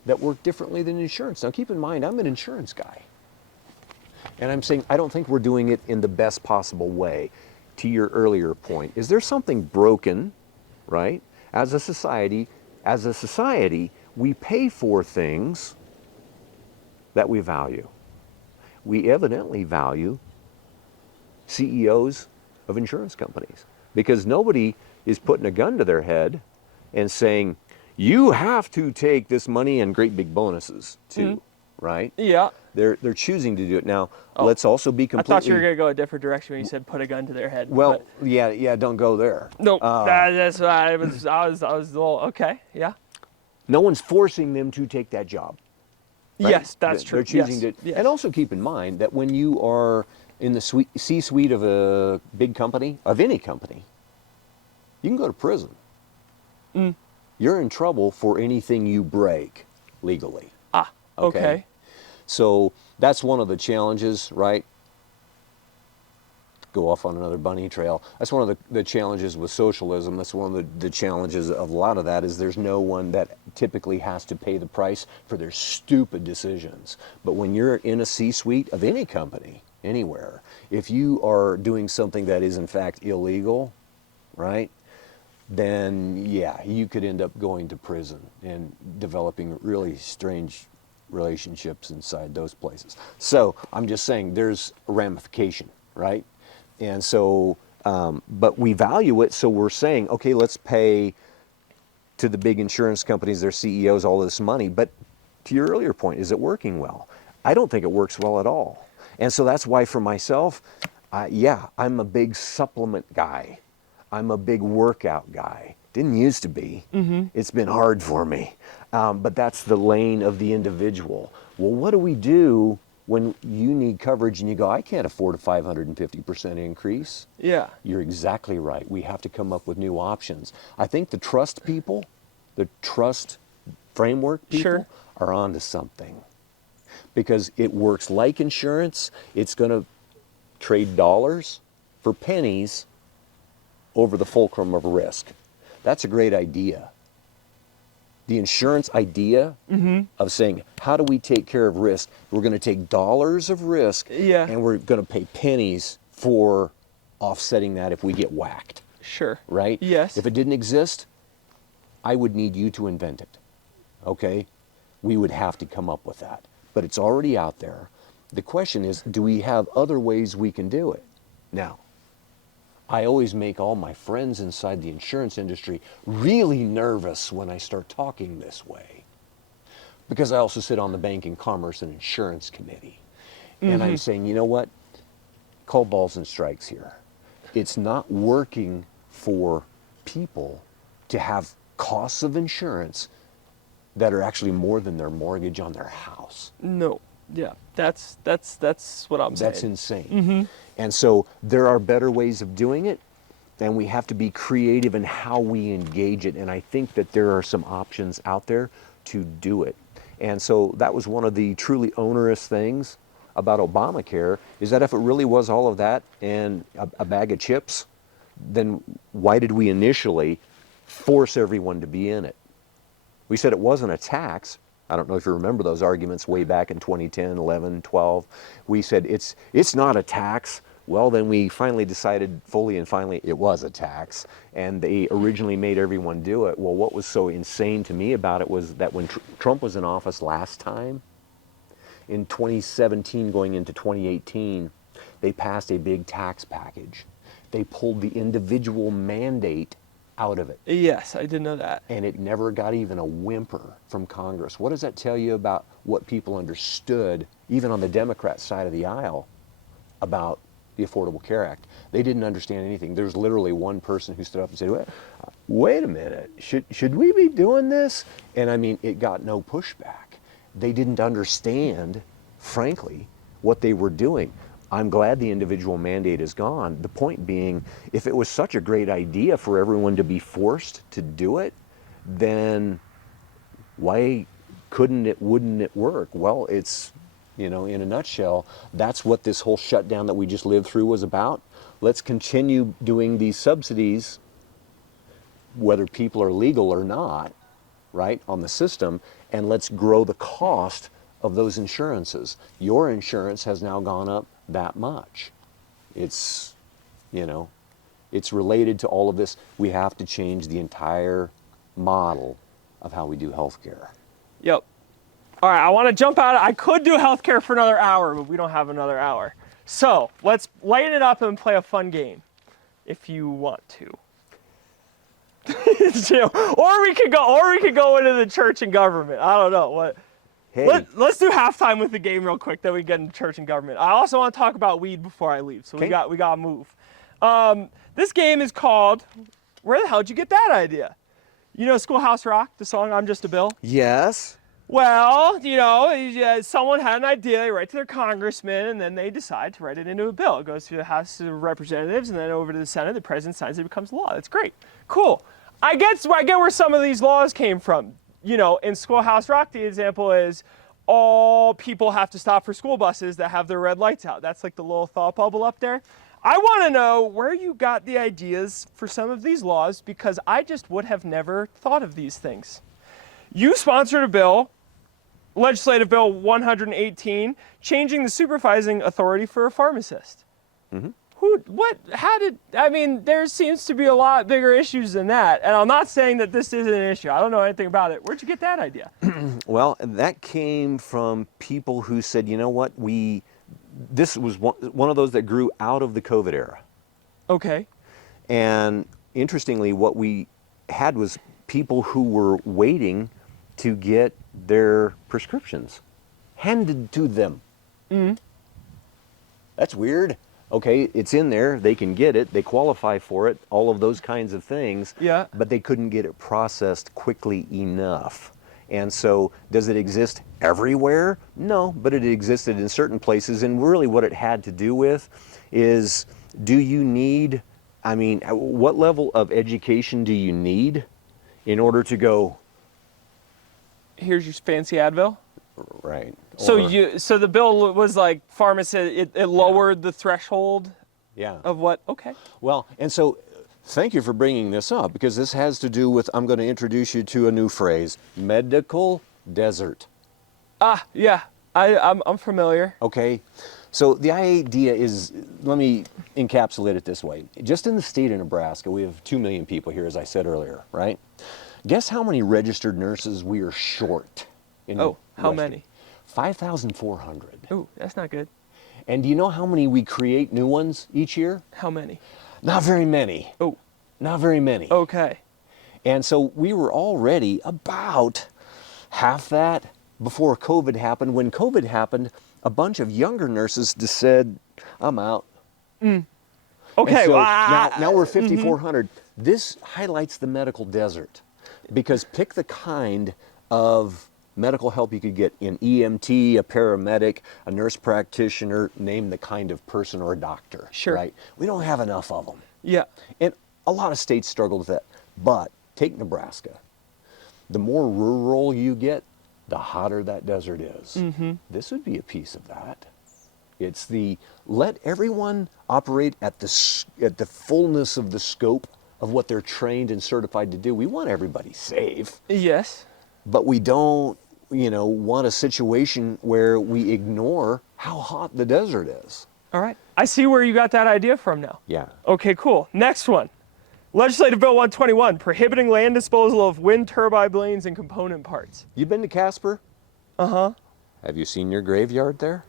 that work differently than insurance. Now keep in mind, I'm an insurance guy. And I'm saying I don't think we're doing it in the best possible way. To your earlier point, is there something broken, right? As a society, we pay for things that we value. We evidently value CEOs of insurance companies because nobody is putting a gun to their head and saying, you have to take this money and great big bonuses too, right? Yeah. They're choosing to do it. Now, let's also be I completely... thought you were going to go a different direction when you said put a gun to their head. Well, yeah, don't go there. no, that's why I was a little, okay, yeah. No one's forcing them to take that job. Right? Yes, that's true. They're choosing Yes, to... yes. And also keep in mind that when you are in the C-suite of a big company, of any company, you can go to prison. Mm. You're in trouble for anything you break legally. Ah, okay. So that's one of the challenges, right? Go off on another bunny trail. That's one of the challenges with socialism. That's one of the challenges of a lot of that is there's no one that typically has to pay the price for their stupid decisions. But when you're in a C-suite of any company, anywhere, if you are doing something that is in fact illegal, right, then yeah, you could end up going to prison and developing really strange relationships inside those places. So I'm just saying there's a ramification, right? And so, but we value it, so we're saying, okay, let's pay to the big insurance companies, their CEOs, all this money. But to your earlier point, is it working well? I don't think it works well at all. And so that's why for myself, yeah, I'm a big supplement guy. I'm a big workout guy. Didn't used to be. Mm-hmm. It's been hard for me. But that's the lane of the individual. Well, what do we do when you need coverage and you go, I can't afford a 550% increase? Yeah. You're exactly right. We have to come up with new options. I think the trust people, the trust framework people Sure. are onto something. Because it works like insurance. It's going to trade dollars for pennies over the fulcrum of risk. That's a great idea. The insurance idea of saying, how do we take care of risk? We're going to take dollars of risk and we're going to pay pennies for offsetting that if we get whacked. Sure. Right? Yes. If it didn't exist, I would need you to invent it. Okay? We would have to come up with that. But it's already out there. The question is, do we have other ways we can do it? Now, I always make all my friends inside the insurance industry really nervous when I start talking this way. Because I also sit on the Banking, Commerce, and Insurance Committee. And I'm saying, you know what? Call balls and strikes here. It's not working for people to have costs of insurance that are actually more than their mortgage on their house. No. Yeah. That's what I'm saying. That's insane. And so there are better ways of doing it, and we have to be creative in how we engage it. And I think that there are some options out there to do it. And so that was one of the truly onerous things about Obamacare, is that if it really was all of that and a bag of chips, then why did we initially force everyone to be in it? We said it wasn't a tax. I don't know if you remember those arguments way back in 2010, 11, 12. We said it's not a tax. Well, then we finally decided fully and finally it was a tax, and they originally made everyone do it. Well, what was so insane to me about it was that when Trump was in office last time, in 2017 going into 2018, they passed a big tax package. They pulled the individual mandate out of it. Yes, I did know that. And it never got even a whimper from Congress. What does that tell you about what people understood, even on the Democrat side of the aisle, about the Affordable Care Act? They didn't understand anything. There was literally one person who stood up and said, wait a minute, should we be doing this? And I mean, it got no pushback. They didn't understand, frankly, what they were doing. I'm glad the individual mandate is gone. The point being, if it was such a great idea for everyone to be forced to do it, then why wouldn't it work? Well, it's, in a nutshell, that's what this whole shutdown that we just lived through was about. Let's continue doing these subsidies, whether people are legal or not, right, on the system, and let's grow the cost of those insurances. Your insurance has now gone up that much. It's, it's related to all of this. We have to change the entire model of how we do healthcare. Yep. All right, I want to jump out. I could do healthcare for another hour, but we don't have another hour. So let's lighten it up and play a fun game, if you want to. Or we could go into the church and government. I don't know what. Hey. Let's do halftime with the game real quick, then we get into church and government. I also want to talk about weed before I leave, so we got to move. This game is called, where the hell did you get that idea? You know Schoolhouse Rock, the song I'm Just a Bill? Yes. Well, someone had an idea, they write to their congressman, and then they decide to write it into a bill. It goes through the House of Representatives, and then over to the Senate. The president signs it, it becomes law. That's great. Cool. I get where some of these laws came from. In Schoolhouse Rock, the example is all people have to stop for school buses that have their red lights out. That's like the little thought bubble up there. I want to know where you got the ideas for some of these laws, because I just would have never thought of these things. You sponsored a bill, Legislative Bill 118, changing the supervising authority for a pharmacist. Mm-hmm. There seems to be a lot bigger issues than that. And I'm not saying that this isn't an issue. I don't know anything about it. Where'd you get that idea? Well, that came from people who said, you know what, this was one of those that grew out of the COVID era. Okay. And interestingly, what we had was people who were waiting to get their prescriptions handed to them. Mm-hmm. That's weird. Okay, it's in there, they can get it, they qualify for it, all of those kinds of things. Yeah. But they couldn't get it processed quickly enough. And so, does it exist everywhere? No, but it existed in certain places, and really what it had to do with is, what level of education do you need in order to go, here's your fancy Advil? right. So the bill was like pharmacist, it lowered the threshold Yeah. of what? Okay. Well, and so thank you for bringing this up, because this has to do with, I'm going to introduce you to a new phrase, medical desert. Yeah, I'm familiar. Okay, so the idea is, let me encapsulate it this way. Just in the state of Nebraska, we have 2 million people here, as I said earlier, right? Guess how many registered nurses we are short? How many? 5,400. Ooh, that's not good. And do you know how many we create new ones each year? How many? Not very many. Oh. Not very many. Okay. And so we were already about half that before COVID happened. When COVID happened, a bunch of younger nurses just said, I'm out. Okay. And so Well, now we're 5,400. This highlights the medical desert, because pick the kind of medical help you could get in EMT, a paramedic, a nurse practitioner, name the kind of person, or a doctor. Sure. Right? We don't have enough of them. Yeah. And a lot of states struggle with that. But take Nebraska. The more rural you get, the hotter that desert is. Mm-hmm. This would be a piece of that. It's let everyone operate at the fullness of the scope of what they're trained and certified to do. We want everybody safe. Yes. But we don't, want a situation where we ignore how hot the desert is. All right. I see where you got that idea from now. Yeah. Okay, cool. Next one. Legislative Bill 121, prohibiting land disposal of wind turbine blades and component parts. You been to Casper? Uh-huh. Have you seen your graveyard there?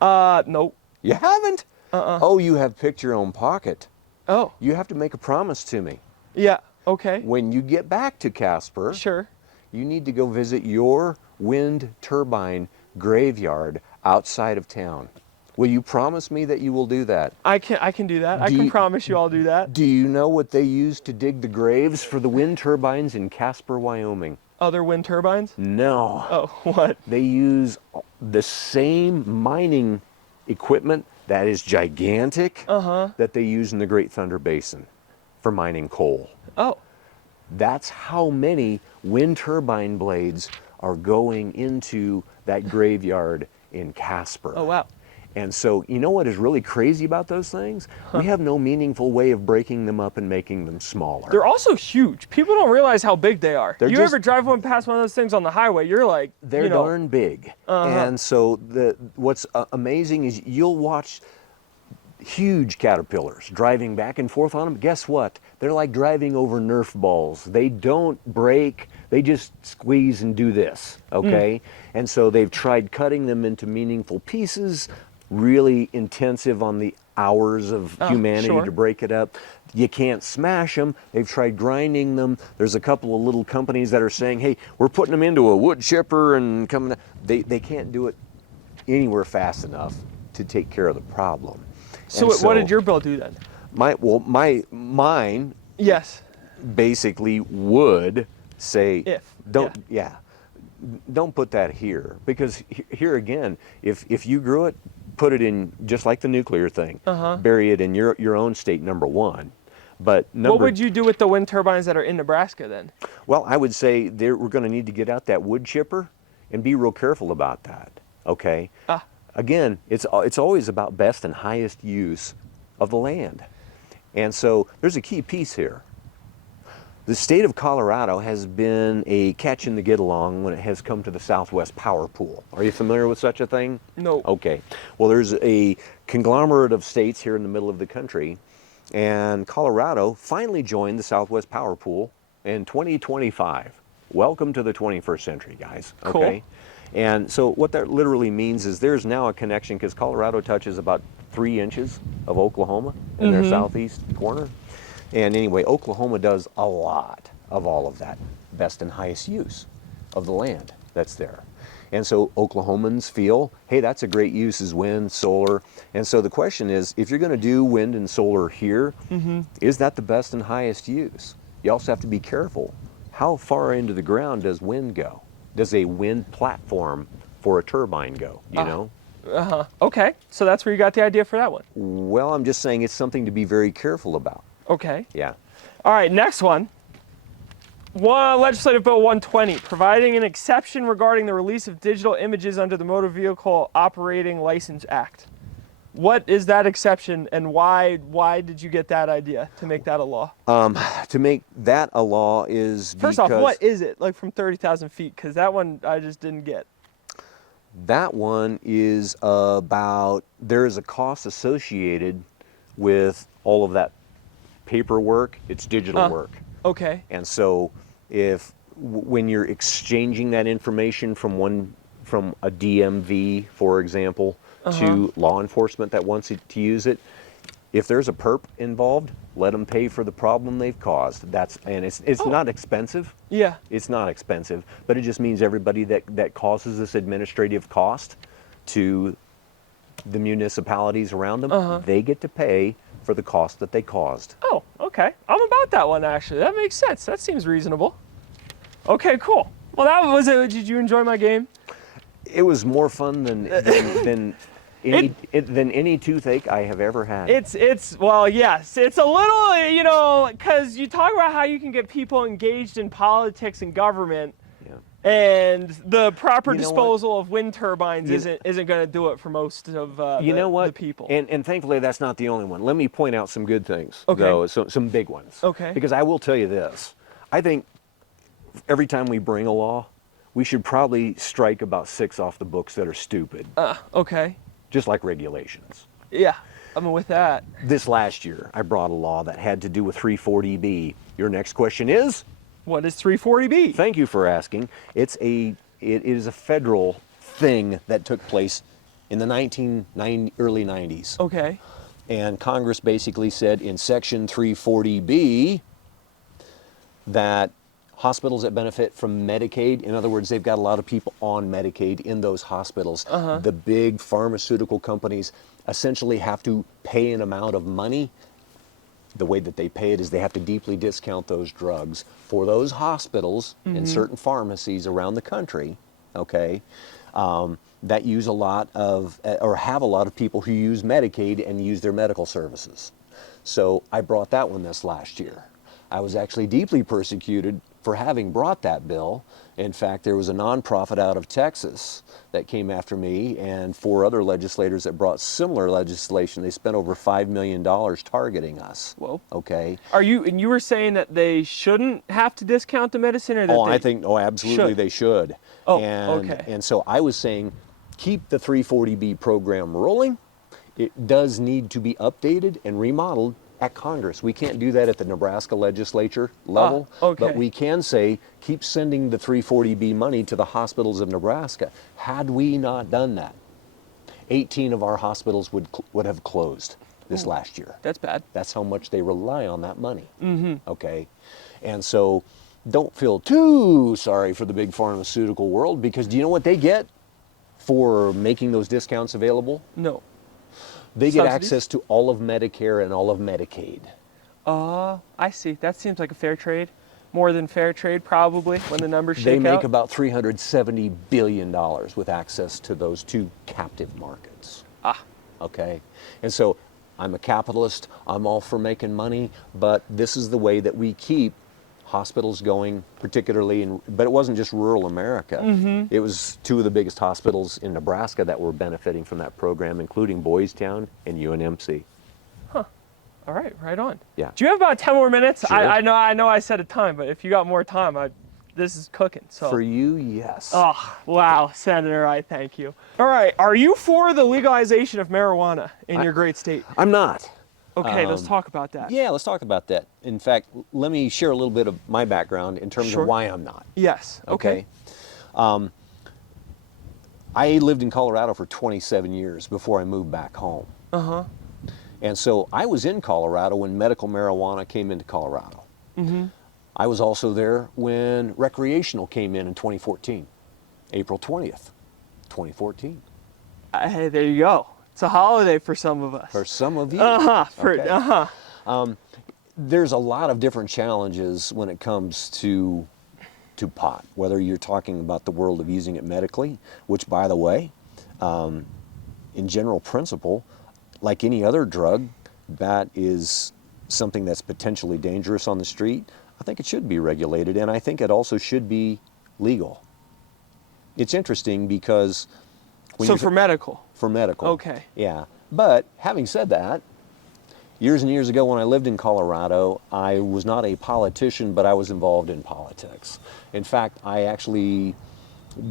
Nope. You haven't? Uh-uh. Oh, you have picked your own pocket. Oh. You have to make a promise to me. Yeah, okay. When you get back to Casper, Sure. you need to go visit your wind turbine graveyard outside of town. Will you promise me that you will do that? I can do that. I can promise you I'll do that. Do you know what they use to dig the graves for the wind turbines in Casper, Wyoming? Other wind turbines? No. Oh, what? They use the same mining equipment that is gigantic that they use in the Great Thunder Basin for mining coal. Oh. That's how many wind turbine blades are going into that graveyard in Casper. Oh, wow. And so, you know what is really crazy about those things? We have no meaningful way of breaking them up and making them smaller. They're also huge. People don't realize how big they are. They're You just- ever drive past one of those things on the highway, you're like, They're darn big. And so what's amazing is you'll watch huge caterpillars driving back and forth on them. Guess what? They're like driving over Nerf balls. They don't break, they just squeeze and do this, okay? And so they've tried cutting them into meaningful pieces, really intensive on the hours of humanity sure. to break it up. You can't smash them. They've tried grinding them. There's a couple of little companies that are saying, hey, we're putting them into a wood chipper and coming. They can't do it anywhere fast enough to take care of the problem. So what did your bill do then? Mine Yes. basically would say, If, don't, yeah. don't put that here, because here again, if you grew it, put it in just like the nuclear thing, bury it in your own state, number one. But what would you do with the wind turbines that are in Nebraska then? Well, I would say we're going to need to get out that wood chipper and be real careful about that. Okay. Again, it's always about best and highest use of the land, and so there's a key piece here. The state of Colorado has been a catch in the get-along when it has come to the Southwest Power Pool. Are you familiar with such a thing? No. Okay. Well, there's a conglomerate of states here in the middle of the country, and Colorado finally joined the Southwest Power Pool in 2025. Welcome to the 21st century, guys. Cool. Okay. And so what that literally means is there's now a connection, because Colorado touches about 3 inches of Oklahoma in their southeast corner. And anyway, Oklahoma does a lot of all of that best and highest use of the land that's there. And so Oklahomans feel, hey, that's a great use, is wind, solar. And so the question is, if you're going to do wind and solar here, is that the best and highest use? You also have to be careful. How far into the ground does wind go? Does a wind platform for a turbine go, you know? Okay, so that's where you got the idea for that one. Well, I'm just saying it's something to be very careful about. Okay. Yeah. All right, next one. Legislative Bill 120, providing an exception regarding the release of digital images under the Motor Vehicle Operating License Act. What is that exception, and why did you get that idea to make that a law? To make that a law is First off, what is it, like from 30,000 feet? Because that one I just didn't get. That one is about, there is a cost associated with all of that paperwork. It's digital work. Okay. And so when you're exchanging that information from a DMV, for example, to law enforcement that wants to use it, if there's a perp involved, let them pay for the problem they've caused. It's not expensive. Yeah. It's not expensive, but it just means everybody that causes this administrative cost to the municipalities around them, they get to pay for the cost that they caused. Oh, okay. I'm about that one, actually. That makes sense. That seems reasonable. Okay, cool. Well, that was it. Did you enjoy my game? It was more fun than any toothache I have ever had. Well, yes. It's a little, because you talk about how you can get people engaged in politics and government, and the proper disposal of wind turbines isn't going to do it for most of the people. And thankfully, that's not the only one. Let me point out some good things, Okay. though, some big ones. Okay. Because I will tell you this. I think every time we bring a law, we should probably strike about 6 off the books that are stupid. Okay. Just like regulations. Yeah, I'm with that. This last year, I brought a law that had to do with 340B. Your next question is? What is 340B? Thank you for asking. It is a federal thing that took place in the early 90s. Okay. And Congress basically said in Section 340B that hospitals that benefit from Medicaid, in other words, they've got a lot of people on Medicaid in those hospitals. The big pharmaceutical companies essentially have to pay an amount of money. The way that they pay it is they have to deeply discount those drugs for those hospitals and certain pharmacies around the country, okay, that use a lot of, or have a lot of people who use Medicaid and use their medical services. So I brought that one this last year. I was actually deeply persecuted for having brought that bill. In fact, there was a nonprofit out of Texas that came after me and 4 other legislators that brought similar legislation. They spent over $5 million targeting us. Whoa. Okay. And you were saying that they shouldn't have to discount the medicine, or that absolutely should? They should. Oh, and, okay. And so I was saying, keep the 340B program rolling. It does need to be updated and remodeled at Congress. We can't do that at the Nebraska legislature level, okay. but we can say, keep sending the 340B money to the hospitals of Nebraska. Had we not done that, 18 of our hospitals would have closed this last year. That's bad. That's how much they rely on that money. Okay, and so don't feel too sorry for the big pharmaceutical world, because do you know what they get for making those discounts available? No. They get Subsidies? access to all of Medicare and all of Medicaid. I see. That seems like a fair trade. more than fair trade probably when the numbers shake out? They make about $370 billion with access to those two captive markets. Okay, and so I'm a capitalist, I'm all for making money, but this is the way that we keep hospitals going, particularly but it wasn't just rural America. It was two of the biggest hospitals in Nebraska that were benefiting from that program, including Boys Town and UNMC. All right, right on. Yeah. Do you have about 10 more minutes? Sure. I know I said a time, but if you got more time, this is cooking. So. For you, yes. Oh, wow, Senator, I thank you. All right, are you for the legalization of marijuana in your great state? I'm not. Okay, let's talk about that. Yeah, let's talk about that. In fact, let me share a little bit of my background in terms Sure. of why I'm not. Yes, okay. I lived in Colorado for 27 years before I moved back home. And so I was in Colorado when medical marijuana came into Colorado. I was also there when recreational came in 2014, April 20th, 2014. Hey, there you go. It's a holiday for some of us. For some of you. Okay. There's a lot of different challenges when it comes to pot, whether you're talking about the world of using it medically, which, by the way, in general principle, like any other drug that is something that's potentially dangerous on the street, I think it should be regulated, and I think it also should be legal. It's interesting because For medical? For medical. Okay. Yeah. But having said that, years and years ago when I lived in Colorado, I was not a politician, but I was involved in politics. In fact, I actually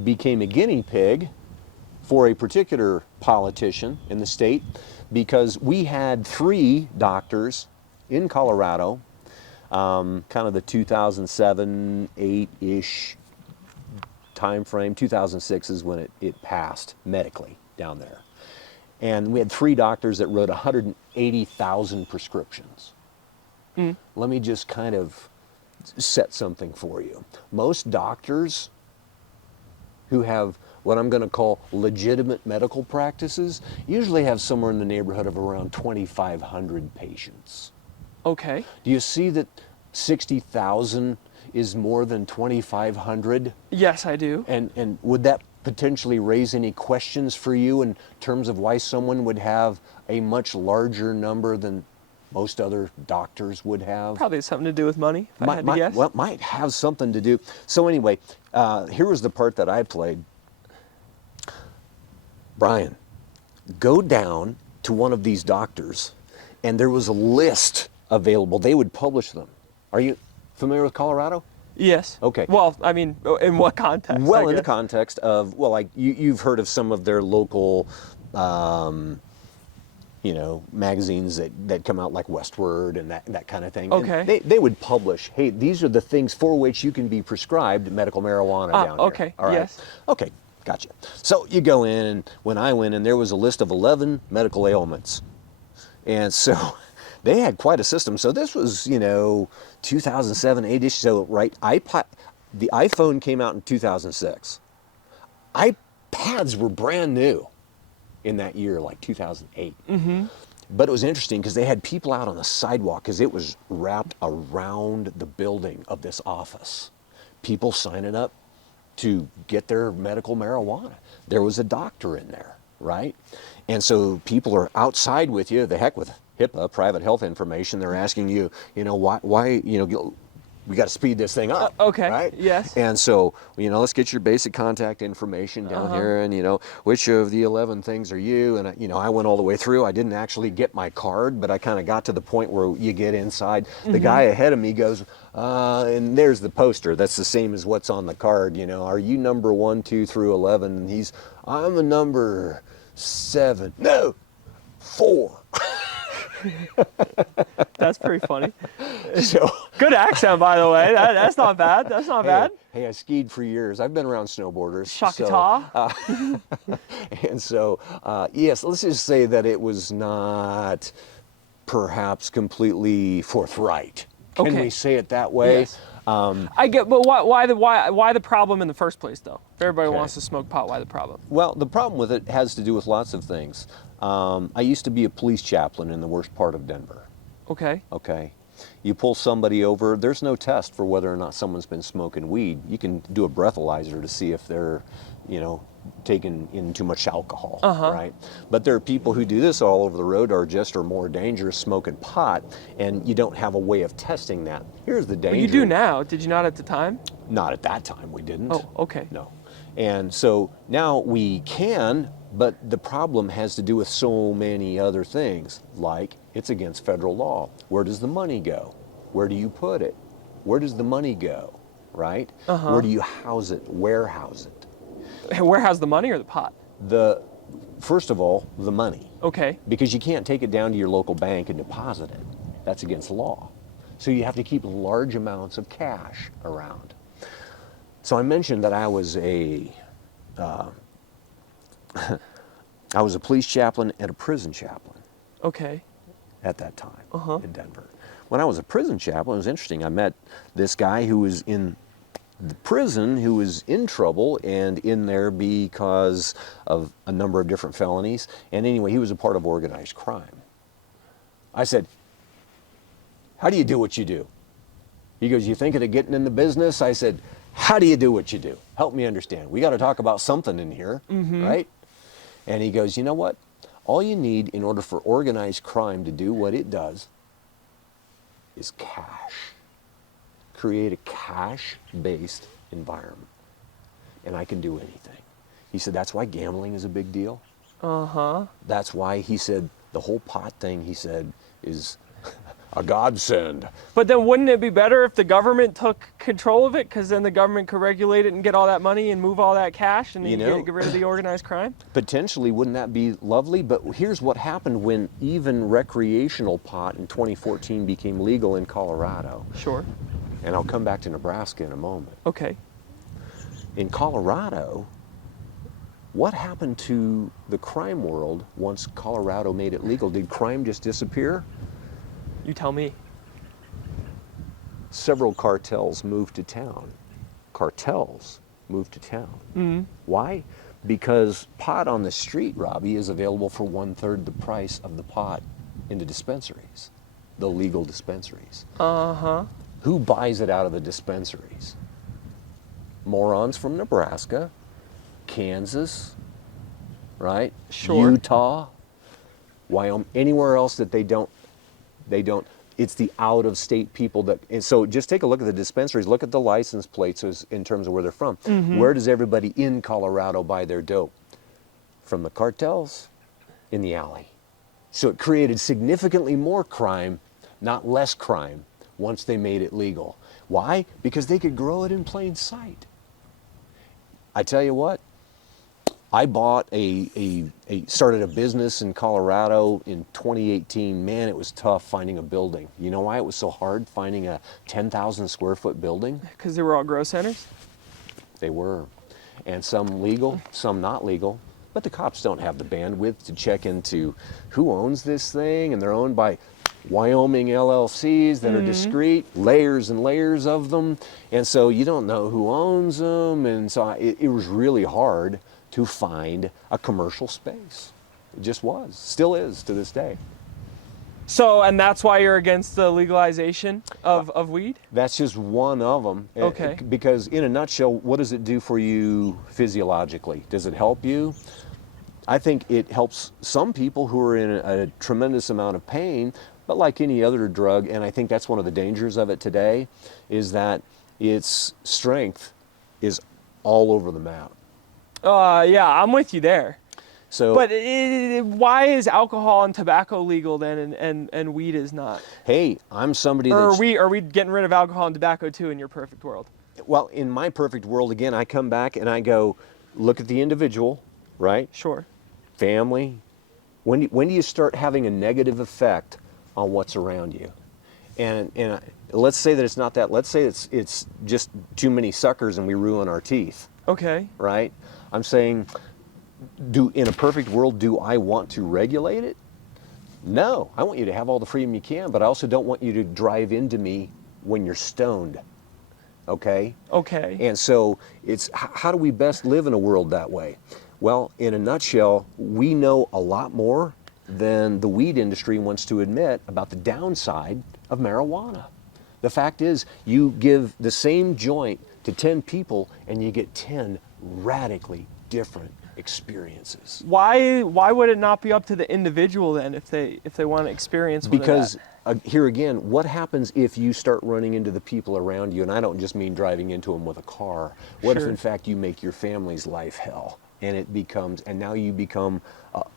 became a guinea pig for a particular politician in the state because we had 3 doctors in Colorado, kind of the 2007, 8-ish time frame. 2006 is when it passed medically down there. And we had 3 doctors that wrote 180,000 prescriptions. Let me just kind of set something for you. Most doctors who have what I'm going to call legitimate medical practices usually have somewhere in the neighborhood of around 2,500 patients. Okay. Do you see that 60,000 is more than 2,500? Yes, I do. And would that potentially raise any questions for you in terms of why someone would have a much larger number than most other doctors would have? Probably has something to do with money, if I had to guess. Well, might have something to do. So anyway, here was the part that I played. Brian, go down to one of these doctors, and there was a list available. They would publish them. Are you familiar with Colorado? Yes. Okay. Well, I mean, in what context? Well, in the context of, well, like you've heard of some of their local, magazines that come out like Westward and that kind of thing. Okay. And they would publish, hey, these are the things for which you can be prescribed medical marijuana down here. Okay. All right. Yes. Okay. Gotcha. So you go in, and when I went in, there was a list of 11 medical ailments. And so they had quite a system. So this was, 2007, 8-ish. So, right, the iPhone came out in 2006. iPads were brand new in that year, like 2008. But it was interesting because they had people out on the sidewalk because it was wrapped around the building of this office. People signing up to get their medical marijuana. There was a doctor in there, right? And so people are outside with you, the heck with HIPAA, private health information. They're asking you, why we got to speed this thing up. Okay, right? yes. And so, let's get your basic contact information down here, and which of the 11 things are you? And I went all the way through. I didn't actually get my card, but I kind of got to the point where you get inside. The guy ahead of me goes, and there's the poster. That's the same as what's on the card. Are you number 1, 2 through 11? And I'm a number 7. No, 4. That's pretty funny. So Good accent, by the way. That's not bad. That's not bad. Hey, I skied for years. I've been around snowboarders. Shakata. And so, yes, let's just say that it was not perhaps completely forthright. Can Okay. we say it that way? Yes. I get, but why the problem in the first place, though? If everybody Okay. wants to smoke pot, why the problem? Well, the problem with it has to do with lots of things. I used to be a police chaplain in the worst part of Denver. Okay. Okay. You pull somebody over, there's no test for whether or not someone's been smoking weed. You can do a breathalyzer to see if they're, taking in too much alcohol, right? But there are people who do this all over the road are more dangerous smoking pot, and you don't have a way of testing that. Here's the danger. Well, you do now. Did you not at the time? Not at that time, we didn't. Oh, okay. No. And so now we can, but the problem has to do with so many other things, like it's against federal law. Where does the money go? Where do you put it? Where does the money go, right? Where do you house it, warehouse it? Warehouse the money or the pot? First of all, the money. Okay. Because you can't take it down to your local bank and deposit it. That's against law. So you have to keep large amounts of cash around. So I mentioned that I was a police chaplain and a prison chaplain. Okay. At that time in Denver. When I was a prison chaplain, it was interesting. I met this guy who was in the prison who was in trouble and in there because of a number of different felonies. And anyway, he was a part of organized crime. I said, how do you do what you do? He goes, you thinking of getting in the business? I said, how do you do what you do? Help me understand. We got to talk about something in here, right? And he goes, you know what? All you need in order for organized crime to do what it does is cash. Create a cash-based environment. And I can do anything. He said, that's why gambling is a big deal. That's why, he said, the whole pot thing, he said, is a godsend. But then wouldn't it be better if the government took control of it? Because then the government could regulate it and get all that money and move all that cash and then get rid of the organized crime? Potentially, wouldn't that be lovely? But here's what happened when even recreational pot in 2014 became legal in Colorado. Sure. And I'll come back to Nebraska in a moment. Okay. In Colorado, what happened to the crime world once Colorado made it legal? Did crime just disappear? You tell me. Several cartels moved to town. Cartels moved to town. Why? Because pot on the street, Robbie, is available for 1/3 the price of the pot in the dispensaries, the legal dispensaries. Who buys it out of the dispensaries? Morons from Nebraska, Kansas, right? Sure. Utah, Wyoming, anywhere else that they don't, it's the out-of-state people that, and so just take a look at the dispensaries, look at the license plates in terms of where they're from. Where does everybody in Colorado buy their dope? From the cartels in the alley. So it created significantly more crime, not less crime, once they made it legal. Why? Because they could grow it in plain sight. I tell you what, I bought started a business in Colorado in 2018. Man, it was tough finding a building. You know why it was so hard finding a 10,000 square foot building? Because they were all grow centers? They were. And some legal, some not legal. But the cops don't have the bandwidth to check into who owns this thing, and they're owned by Wyoming LLCs that are discrete, layers and layers of them, and so you don't know who owns them, and so it was really hard to find a commercial space. It just was, still is to this day. So, and that's why you're against the legalization of weed? That's just one of them. Okay. Because in a nutshell, what does it do for you physiologically? Does it help you? I think it helps some people who are in a tremendous amount of pain, but like any other drug, and I think that's one of the dangers of it today, is that its strength is all over the map. Yeah, I'm with you there. So, but why is alcohol and tobacco legal then, and weed is not? Hey, I'm somebody or that's... are we getting rid of alcohol and tobacco too in your perfect world? Well, in my perfect world, again, I come back and I go, look at the individual, right? Sure. Family. When do you start having a negative effect on what's around you? And let's say that it's not that. Let's say it's just too many suckers and we ruin our teeth. Okay. Right? I'm saying, in a perfect world, do I want to regulate it? No. I want you to have all the freedom you can, but I also don't want you to drive into me when you're stoned. Okay? Okay. And so it's, how do we best live in a world that way? Well, in a nutshell, we know a lot more than the weed industry wants to admit about the downside of marijuana. The fact is, you give the same joint to 10 people and you get 10 radically different experiences. Why would it not be up to the individual then if they want to experience one of Because that? here again, what happens if you start running into the people around you, and I don't just mean driving into them with a car. What if Sure. in fact you make your family's life hell, and now you become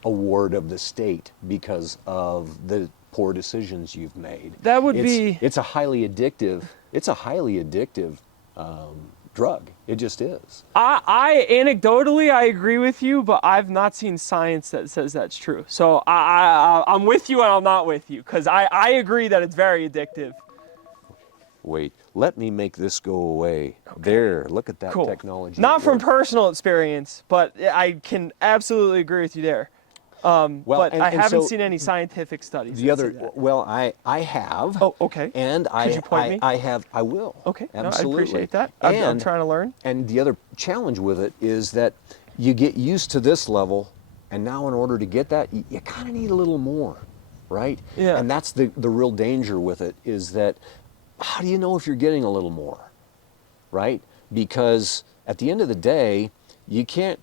a ward of the state because of the poor decisions you've made? That would It's a highly addictive drug. It just is. I anecdotally I agree with you, but I've not seen science that says that's true. So I'm with you and I'm not with you, because I agree that it's very addictive. Wait, let me make this go away. There, look at that Cool. technology. Not at from work. personal experience, but I can absolutely agree with you there. But I haven't seen any scientific studies. The that other, say that. well, I have. Oh, okay. And Could you point me? I will. Okay, no, I Absolutely. appreciate that. I'm trying to learn. And the other challenge with it is that you get used to this level, and now in order to get that, you kind of need a little more, right? Yeah. And that's the real danger with it, is that how do you know if you're getting a little more, right? Because at the end of the day, you can't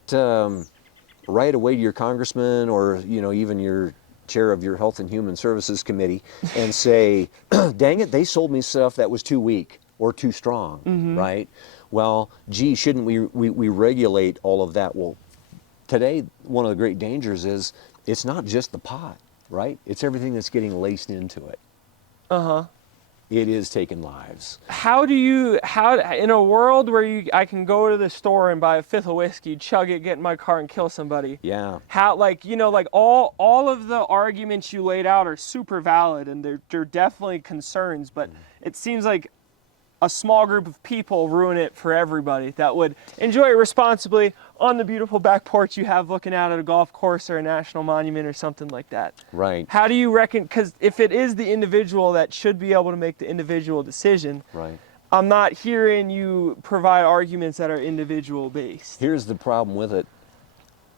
write away to your congressman or even your chair of your Health and Human Services Committee and say, dang it, they sold me stuff that was too weak or too strong, right? Well, gee, shouldn't we regulate all of that? Well, today, one of the great dangers is it's not just the pot, right? It's everything that's getting laced into it. Uh-huh. It is taking lives. How in a world where I can go to the store and buy a fifth of whiskey, chug it, get in my car and kill somebody. Yeah. How, all of the arguments you laid out are super valid, and they're definitely concerns, but it seems like a small group of people ruin it for everybody that would enjoy it responsibly on the beautiful back porch you have looking out at a golf course or a national monument or something like that. Right. How do you reckon, because if it is the individual that should be able to make the individual decision, Right. I'm not hearing you provide arguments that are individual based. Here's the problem with it.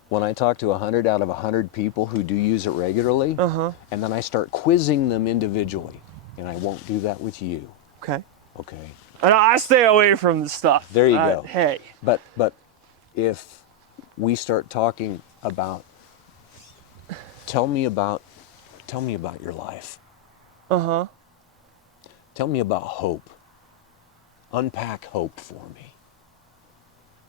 When I talk to 100 out of 100 people who do use it regularly, and then I start quizzing them individually, and I won't do that with you. Okay. Okay. And I stay away from the stuff. There you go. Hey. But if we start talking about, tell me about your life. Tell me about hope. Unpack hope for me.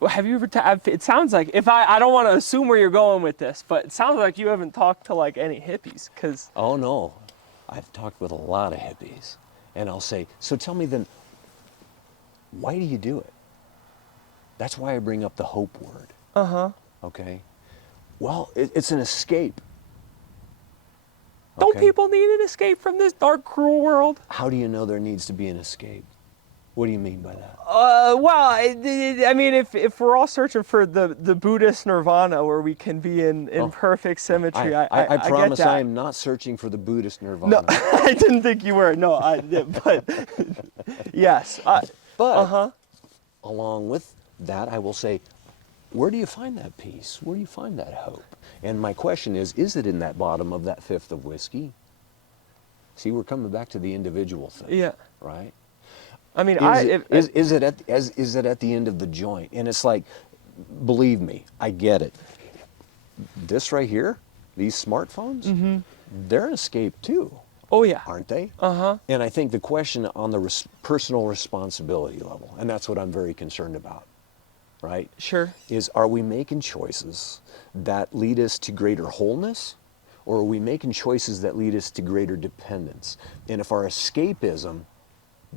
Well, have you ever? It sounds like I don't want to assume where you're going with this, but it sounds like you haven't talked to any hippies, because. Oh no, I've talked with a lot of hippies, and I'll say, so tell me then, why do you do it? That's why I bring up the hope word. Okay. Well, it's an escape. Don't Okay? people need an escape from this dark, cruel world? How do you know there needs to be an escape? What do you mean by that? Well, I mean, if we're all searching for the Buddhist nirvana where we can be in perfect symmetry, I promise get that. I am not searching for the Buddhist nirvana. No, I didn't think you were. No, but yes. But along with that, I will say, where do you find that peace? Where do you find that hope? And my question is it in that bottom of that fifth of whiskey? See, we're coming back to the individual thing. Yeah. Right? I mean, Is it at the end of the joint? And it's like, believe me, I get it. This right here, these smartphones, they're an escape too. Oh yeah. Aren't they? And I think the question on the personal responsibility level, and that's what I'm very concerned about, right? Sure. Is, are we making choices that lead us to greater wholeness, or are we making choices that lead us to greater dependence? And if our escapism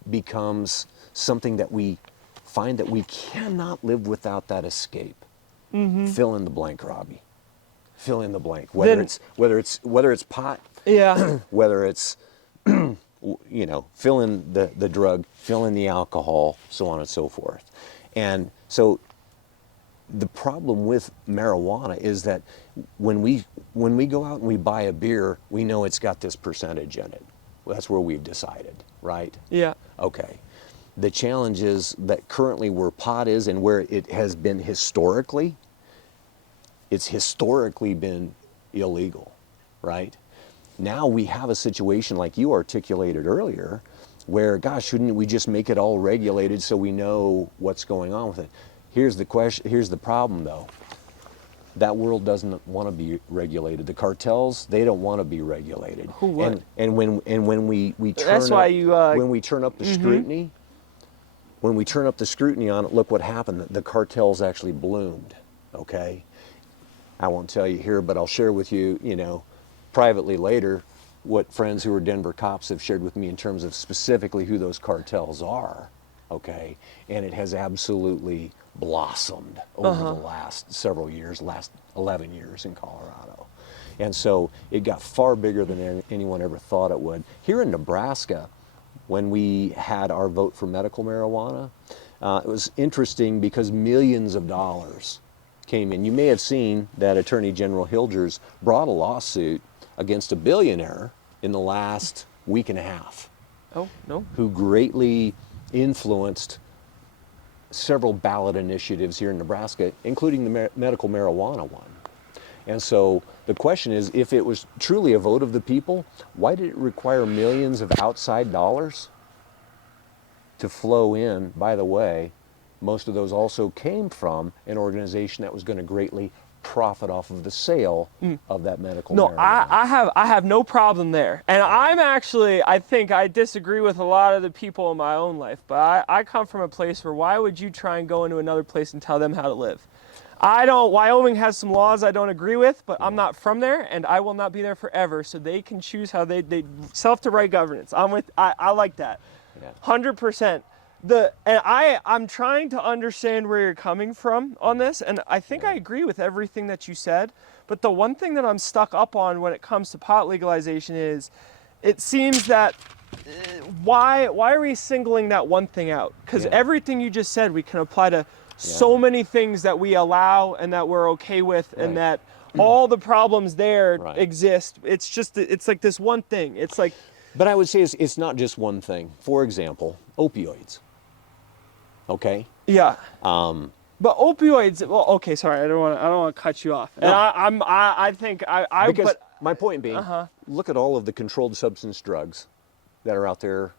becomes something that we find that we cannot live without that escape, fill in the blank, Robbie. Fill in the blank. Whether it's pot, Yeah. whether it's fill in the drug, fill in the alcohol, so on and so forth. And so the problem with marijuana is that when we go out and we buy a beer, we know it's got this percentage in it. Well, that's where we've decided, right? Yeah. Okay. The challenge is that currently where pot is and where it has been historically, it's historically been illegal, right? now we have a situation like you articulated earlier, where, gosh, shouldn't we just make it all regulated so we know what's going on with it? Here's the question. Here's the problem, though. That world doesn't want to be regulated. The cartels, they don't want to be regulated. Who would? And when we turn That's up, why you when we turn up the mm-hmm. scrutiny, when we turn up the scrutiny on it, look what happened. The cartels actually bloomed. Okay, I won't tell you here, but I'll share with you, privately later, what friends who are Denver cops have shared with me in terms of specifically who those cartels are. Okay, and it has absolutely blossomed over the last several years, last 11 years in Colorado. And so it got far bigger than anyone ever thought it would. Here in Nebraska, when we had our vote for medical marijuana, it was interesting because millions of dollars came in. You may have seen that Attorney General Hilgers brought a lawsuit against a billionaire in the last week and a half. Oh, no. Who greatly influenced several ballot initiatives here in Nebraska, including the medical marijuana one. And so the question is, if it was truly a vote of the people, why did it require millions of outside dollars to flow in? By the way, most of those also came from an organization that was going to greatly profit off of the sale of that medical marijuana. I have no problem there. And I think I disagree with a lot of the people in my own life, but I come from a place where why would you try and go into another place and tell them how to live? Wyoming has some laws I don't agree with, but I'm not from there and I will not be there forever, so they can choose how they self-to-right governance. I like that. Yeah. 100%. I'm trying to understand where you're coming from on this, and I think I agree with everything that you said, but the one thing that I'm stuck up on when it comes to pot legalization is it seems that why are we singling that one thing out? Because everything you just said we can apply to so many things that we allow and that we're okay with, and that all the problems there exist. It's just, it's like this one thing. It's like... But I would say it's not just one thing. For example, opioids. Okay. Yeah. But opioids. Well, okay. Sorry, I don't want to cut you off. No. And I think I. Because but, my point being, look at all of the controlled substance drugs that are out there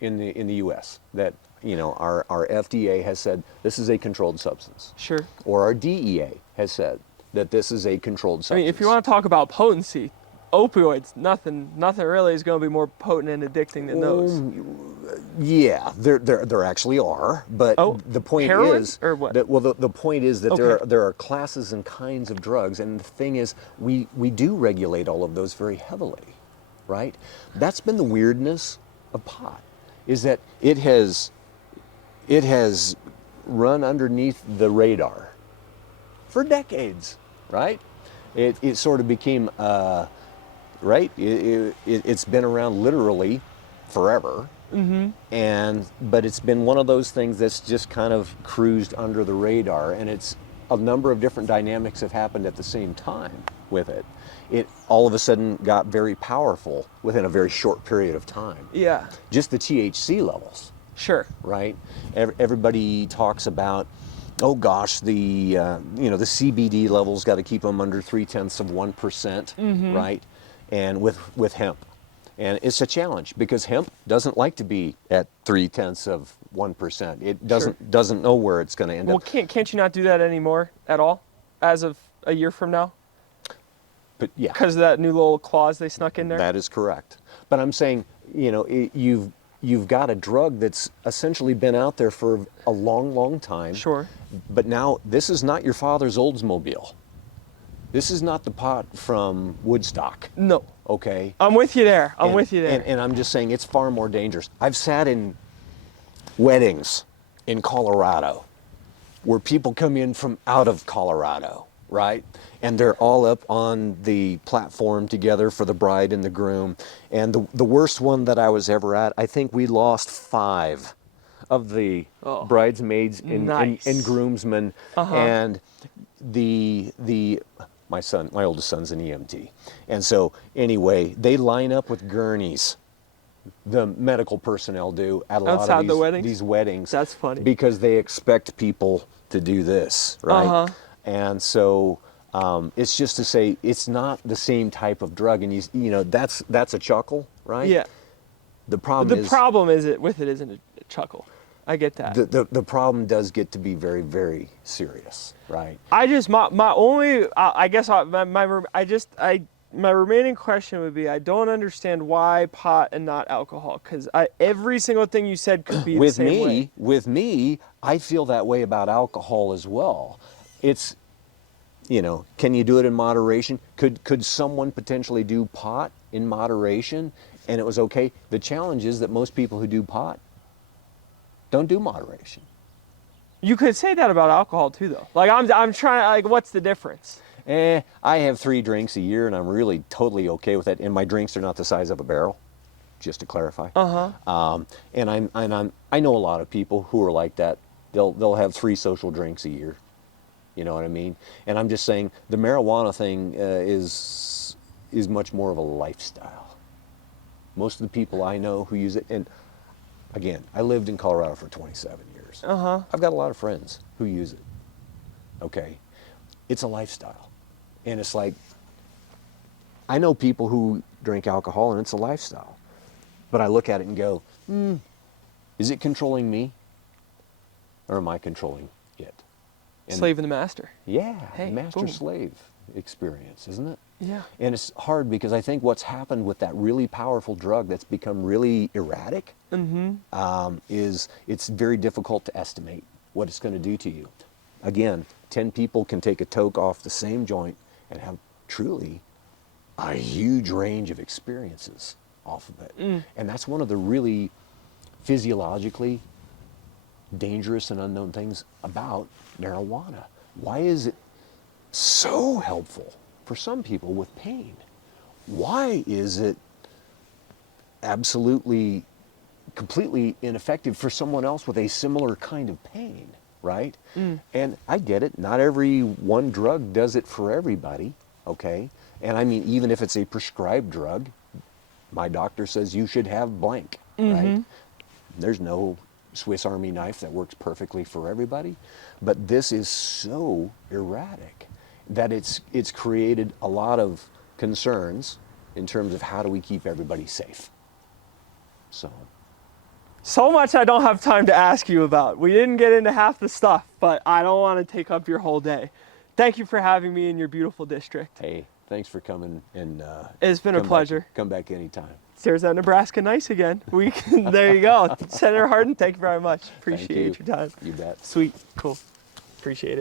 in the U.S. that our FDA has said this is a controlled substance. Sure. Or our DEA has said that this is a controlled substance. I mean, if you want to talk about potency, opioids, nothing really is going to be more potent and addicting than those. Yeah, there actually are, but the point heroin? is Or what? that the point is that there are classes and kinds of drugs, and the thing is we do regulate all of those very heavily, right? That's been the weirdness of pot, is that it has run underneath the radar for decades, right? It sort of became right? It's been around literally forever. But it's been one of those things that's just kind of cruised under the radar, and it's a number of different dynamics have happened at the same time with it. It all of a sudden got very powerful within a very short period of time. Yeah. Just the THC levels. Sure. Right? Everybody talks about, oh gosh, the CBD levels got to keep them under 0.3%, right? And with hemp. And it's a challenge because hemp doesn't like to be at 0.3%. It doesn't know where it's going to end up. Well, can't you not do that anymore at all as of a year from now? But yeah. Because of that new little clause they snuck in there? That is correct. But I'm saying, you've got a drug that's essentially been out there for a long, long time. Sure. But now this is not your father's Oldsmobile. This is not the pot from Woodstock. No. Okay? I'm with you there. And I'm just saying it's far more dangerous. I've sat in weddings in Colorado where people come in from out of Colorado, right? And they're all up on the platform together for the bride and the groom. And the worst one that I was ever at, I think we lost 5 of the bridesmaids and groomsmen. And my oldest son's an EMT. And so anyway, they line up with gurneys. The medical personnel do at a lot of these weddings. That's funny. Because they expect people to do this, right? And so It's just to say it's not the same type of drug, and you know that's a chuckle, right? Yeah. The problem The problem is it with it isn't a chuckle. I get that. the problem does get to be very, very serious, right? I just my only I guess my remaining question would be I don't understand why pot and not alcohol, because every single thing you said could be the same way. With me, I feel that way about alcohol as well. It's, you know, can you do it in moderation? Could someone potentially do pot in moderation and it was okay? The challenge is that most people who do pot don't do moderation. You could say that about alcohol too, though. Like I'm trying, like, what's the difference? I have 3 drinks a year, and I'm really totally okay with it. And my drinks are not the size of a barrel, just to clarify. And I know a lot of people who are like that. They'll have 3 social drinks a year. You know what I mean? And I'm just saying the marijuana thing is much more of a lifestyle. Most of the people I know who use it, and again, I lived in Colorado for 27 years. I've got a lot of friends who use it. Okay, it's a lifestyle. And it's like, I know people who drink alcohol and it's a lifestyle. But I look at it and go, is it controlling me? Or am I controlling it? And Slave and the master. yeah, Hey, master-slave experience, isn't it? Yeah. And it's hard because I think what's happened with that really powerful drug that's become really erratic is it's very difficult to estimate what it's going to do to you. Again, 10 people can take a toke off the same joint and have truly a huge range of experiences off of it. And that's one of the really physiologically dangerous and unknown things about marijuana. Why is it so helpful for some people with pain? Why is it absolutely, completely ineffective for someone else with a similar kind of pain, right? And I get it, not every one drug does it for everybody, okay? And I mean, even if it's a prescribed drug, my doctor says you should have blank, right? There's no Swiss Army knife that works perfectly for everybody, but this is so erratic that it's created a lot of concerns in terms of how do we keep everybody safe. So much I don't have time to ask you about. We didn't get into half the stuff, but I don't want to take up your whole day. Thank you for having me in your beautiful district. Hey, thanks for coming, and It's been a pleasure. Come back anytime. There's that Nebraska nice again. There you go. Senator Hardin, thank you very much. Appreciate your time. You bet. Sweet. Cool. Appreciate it.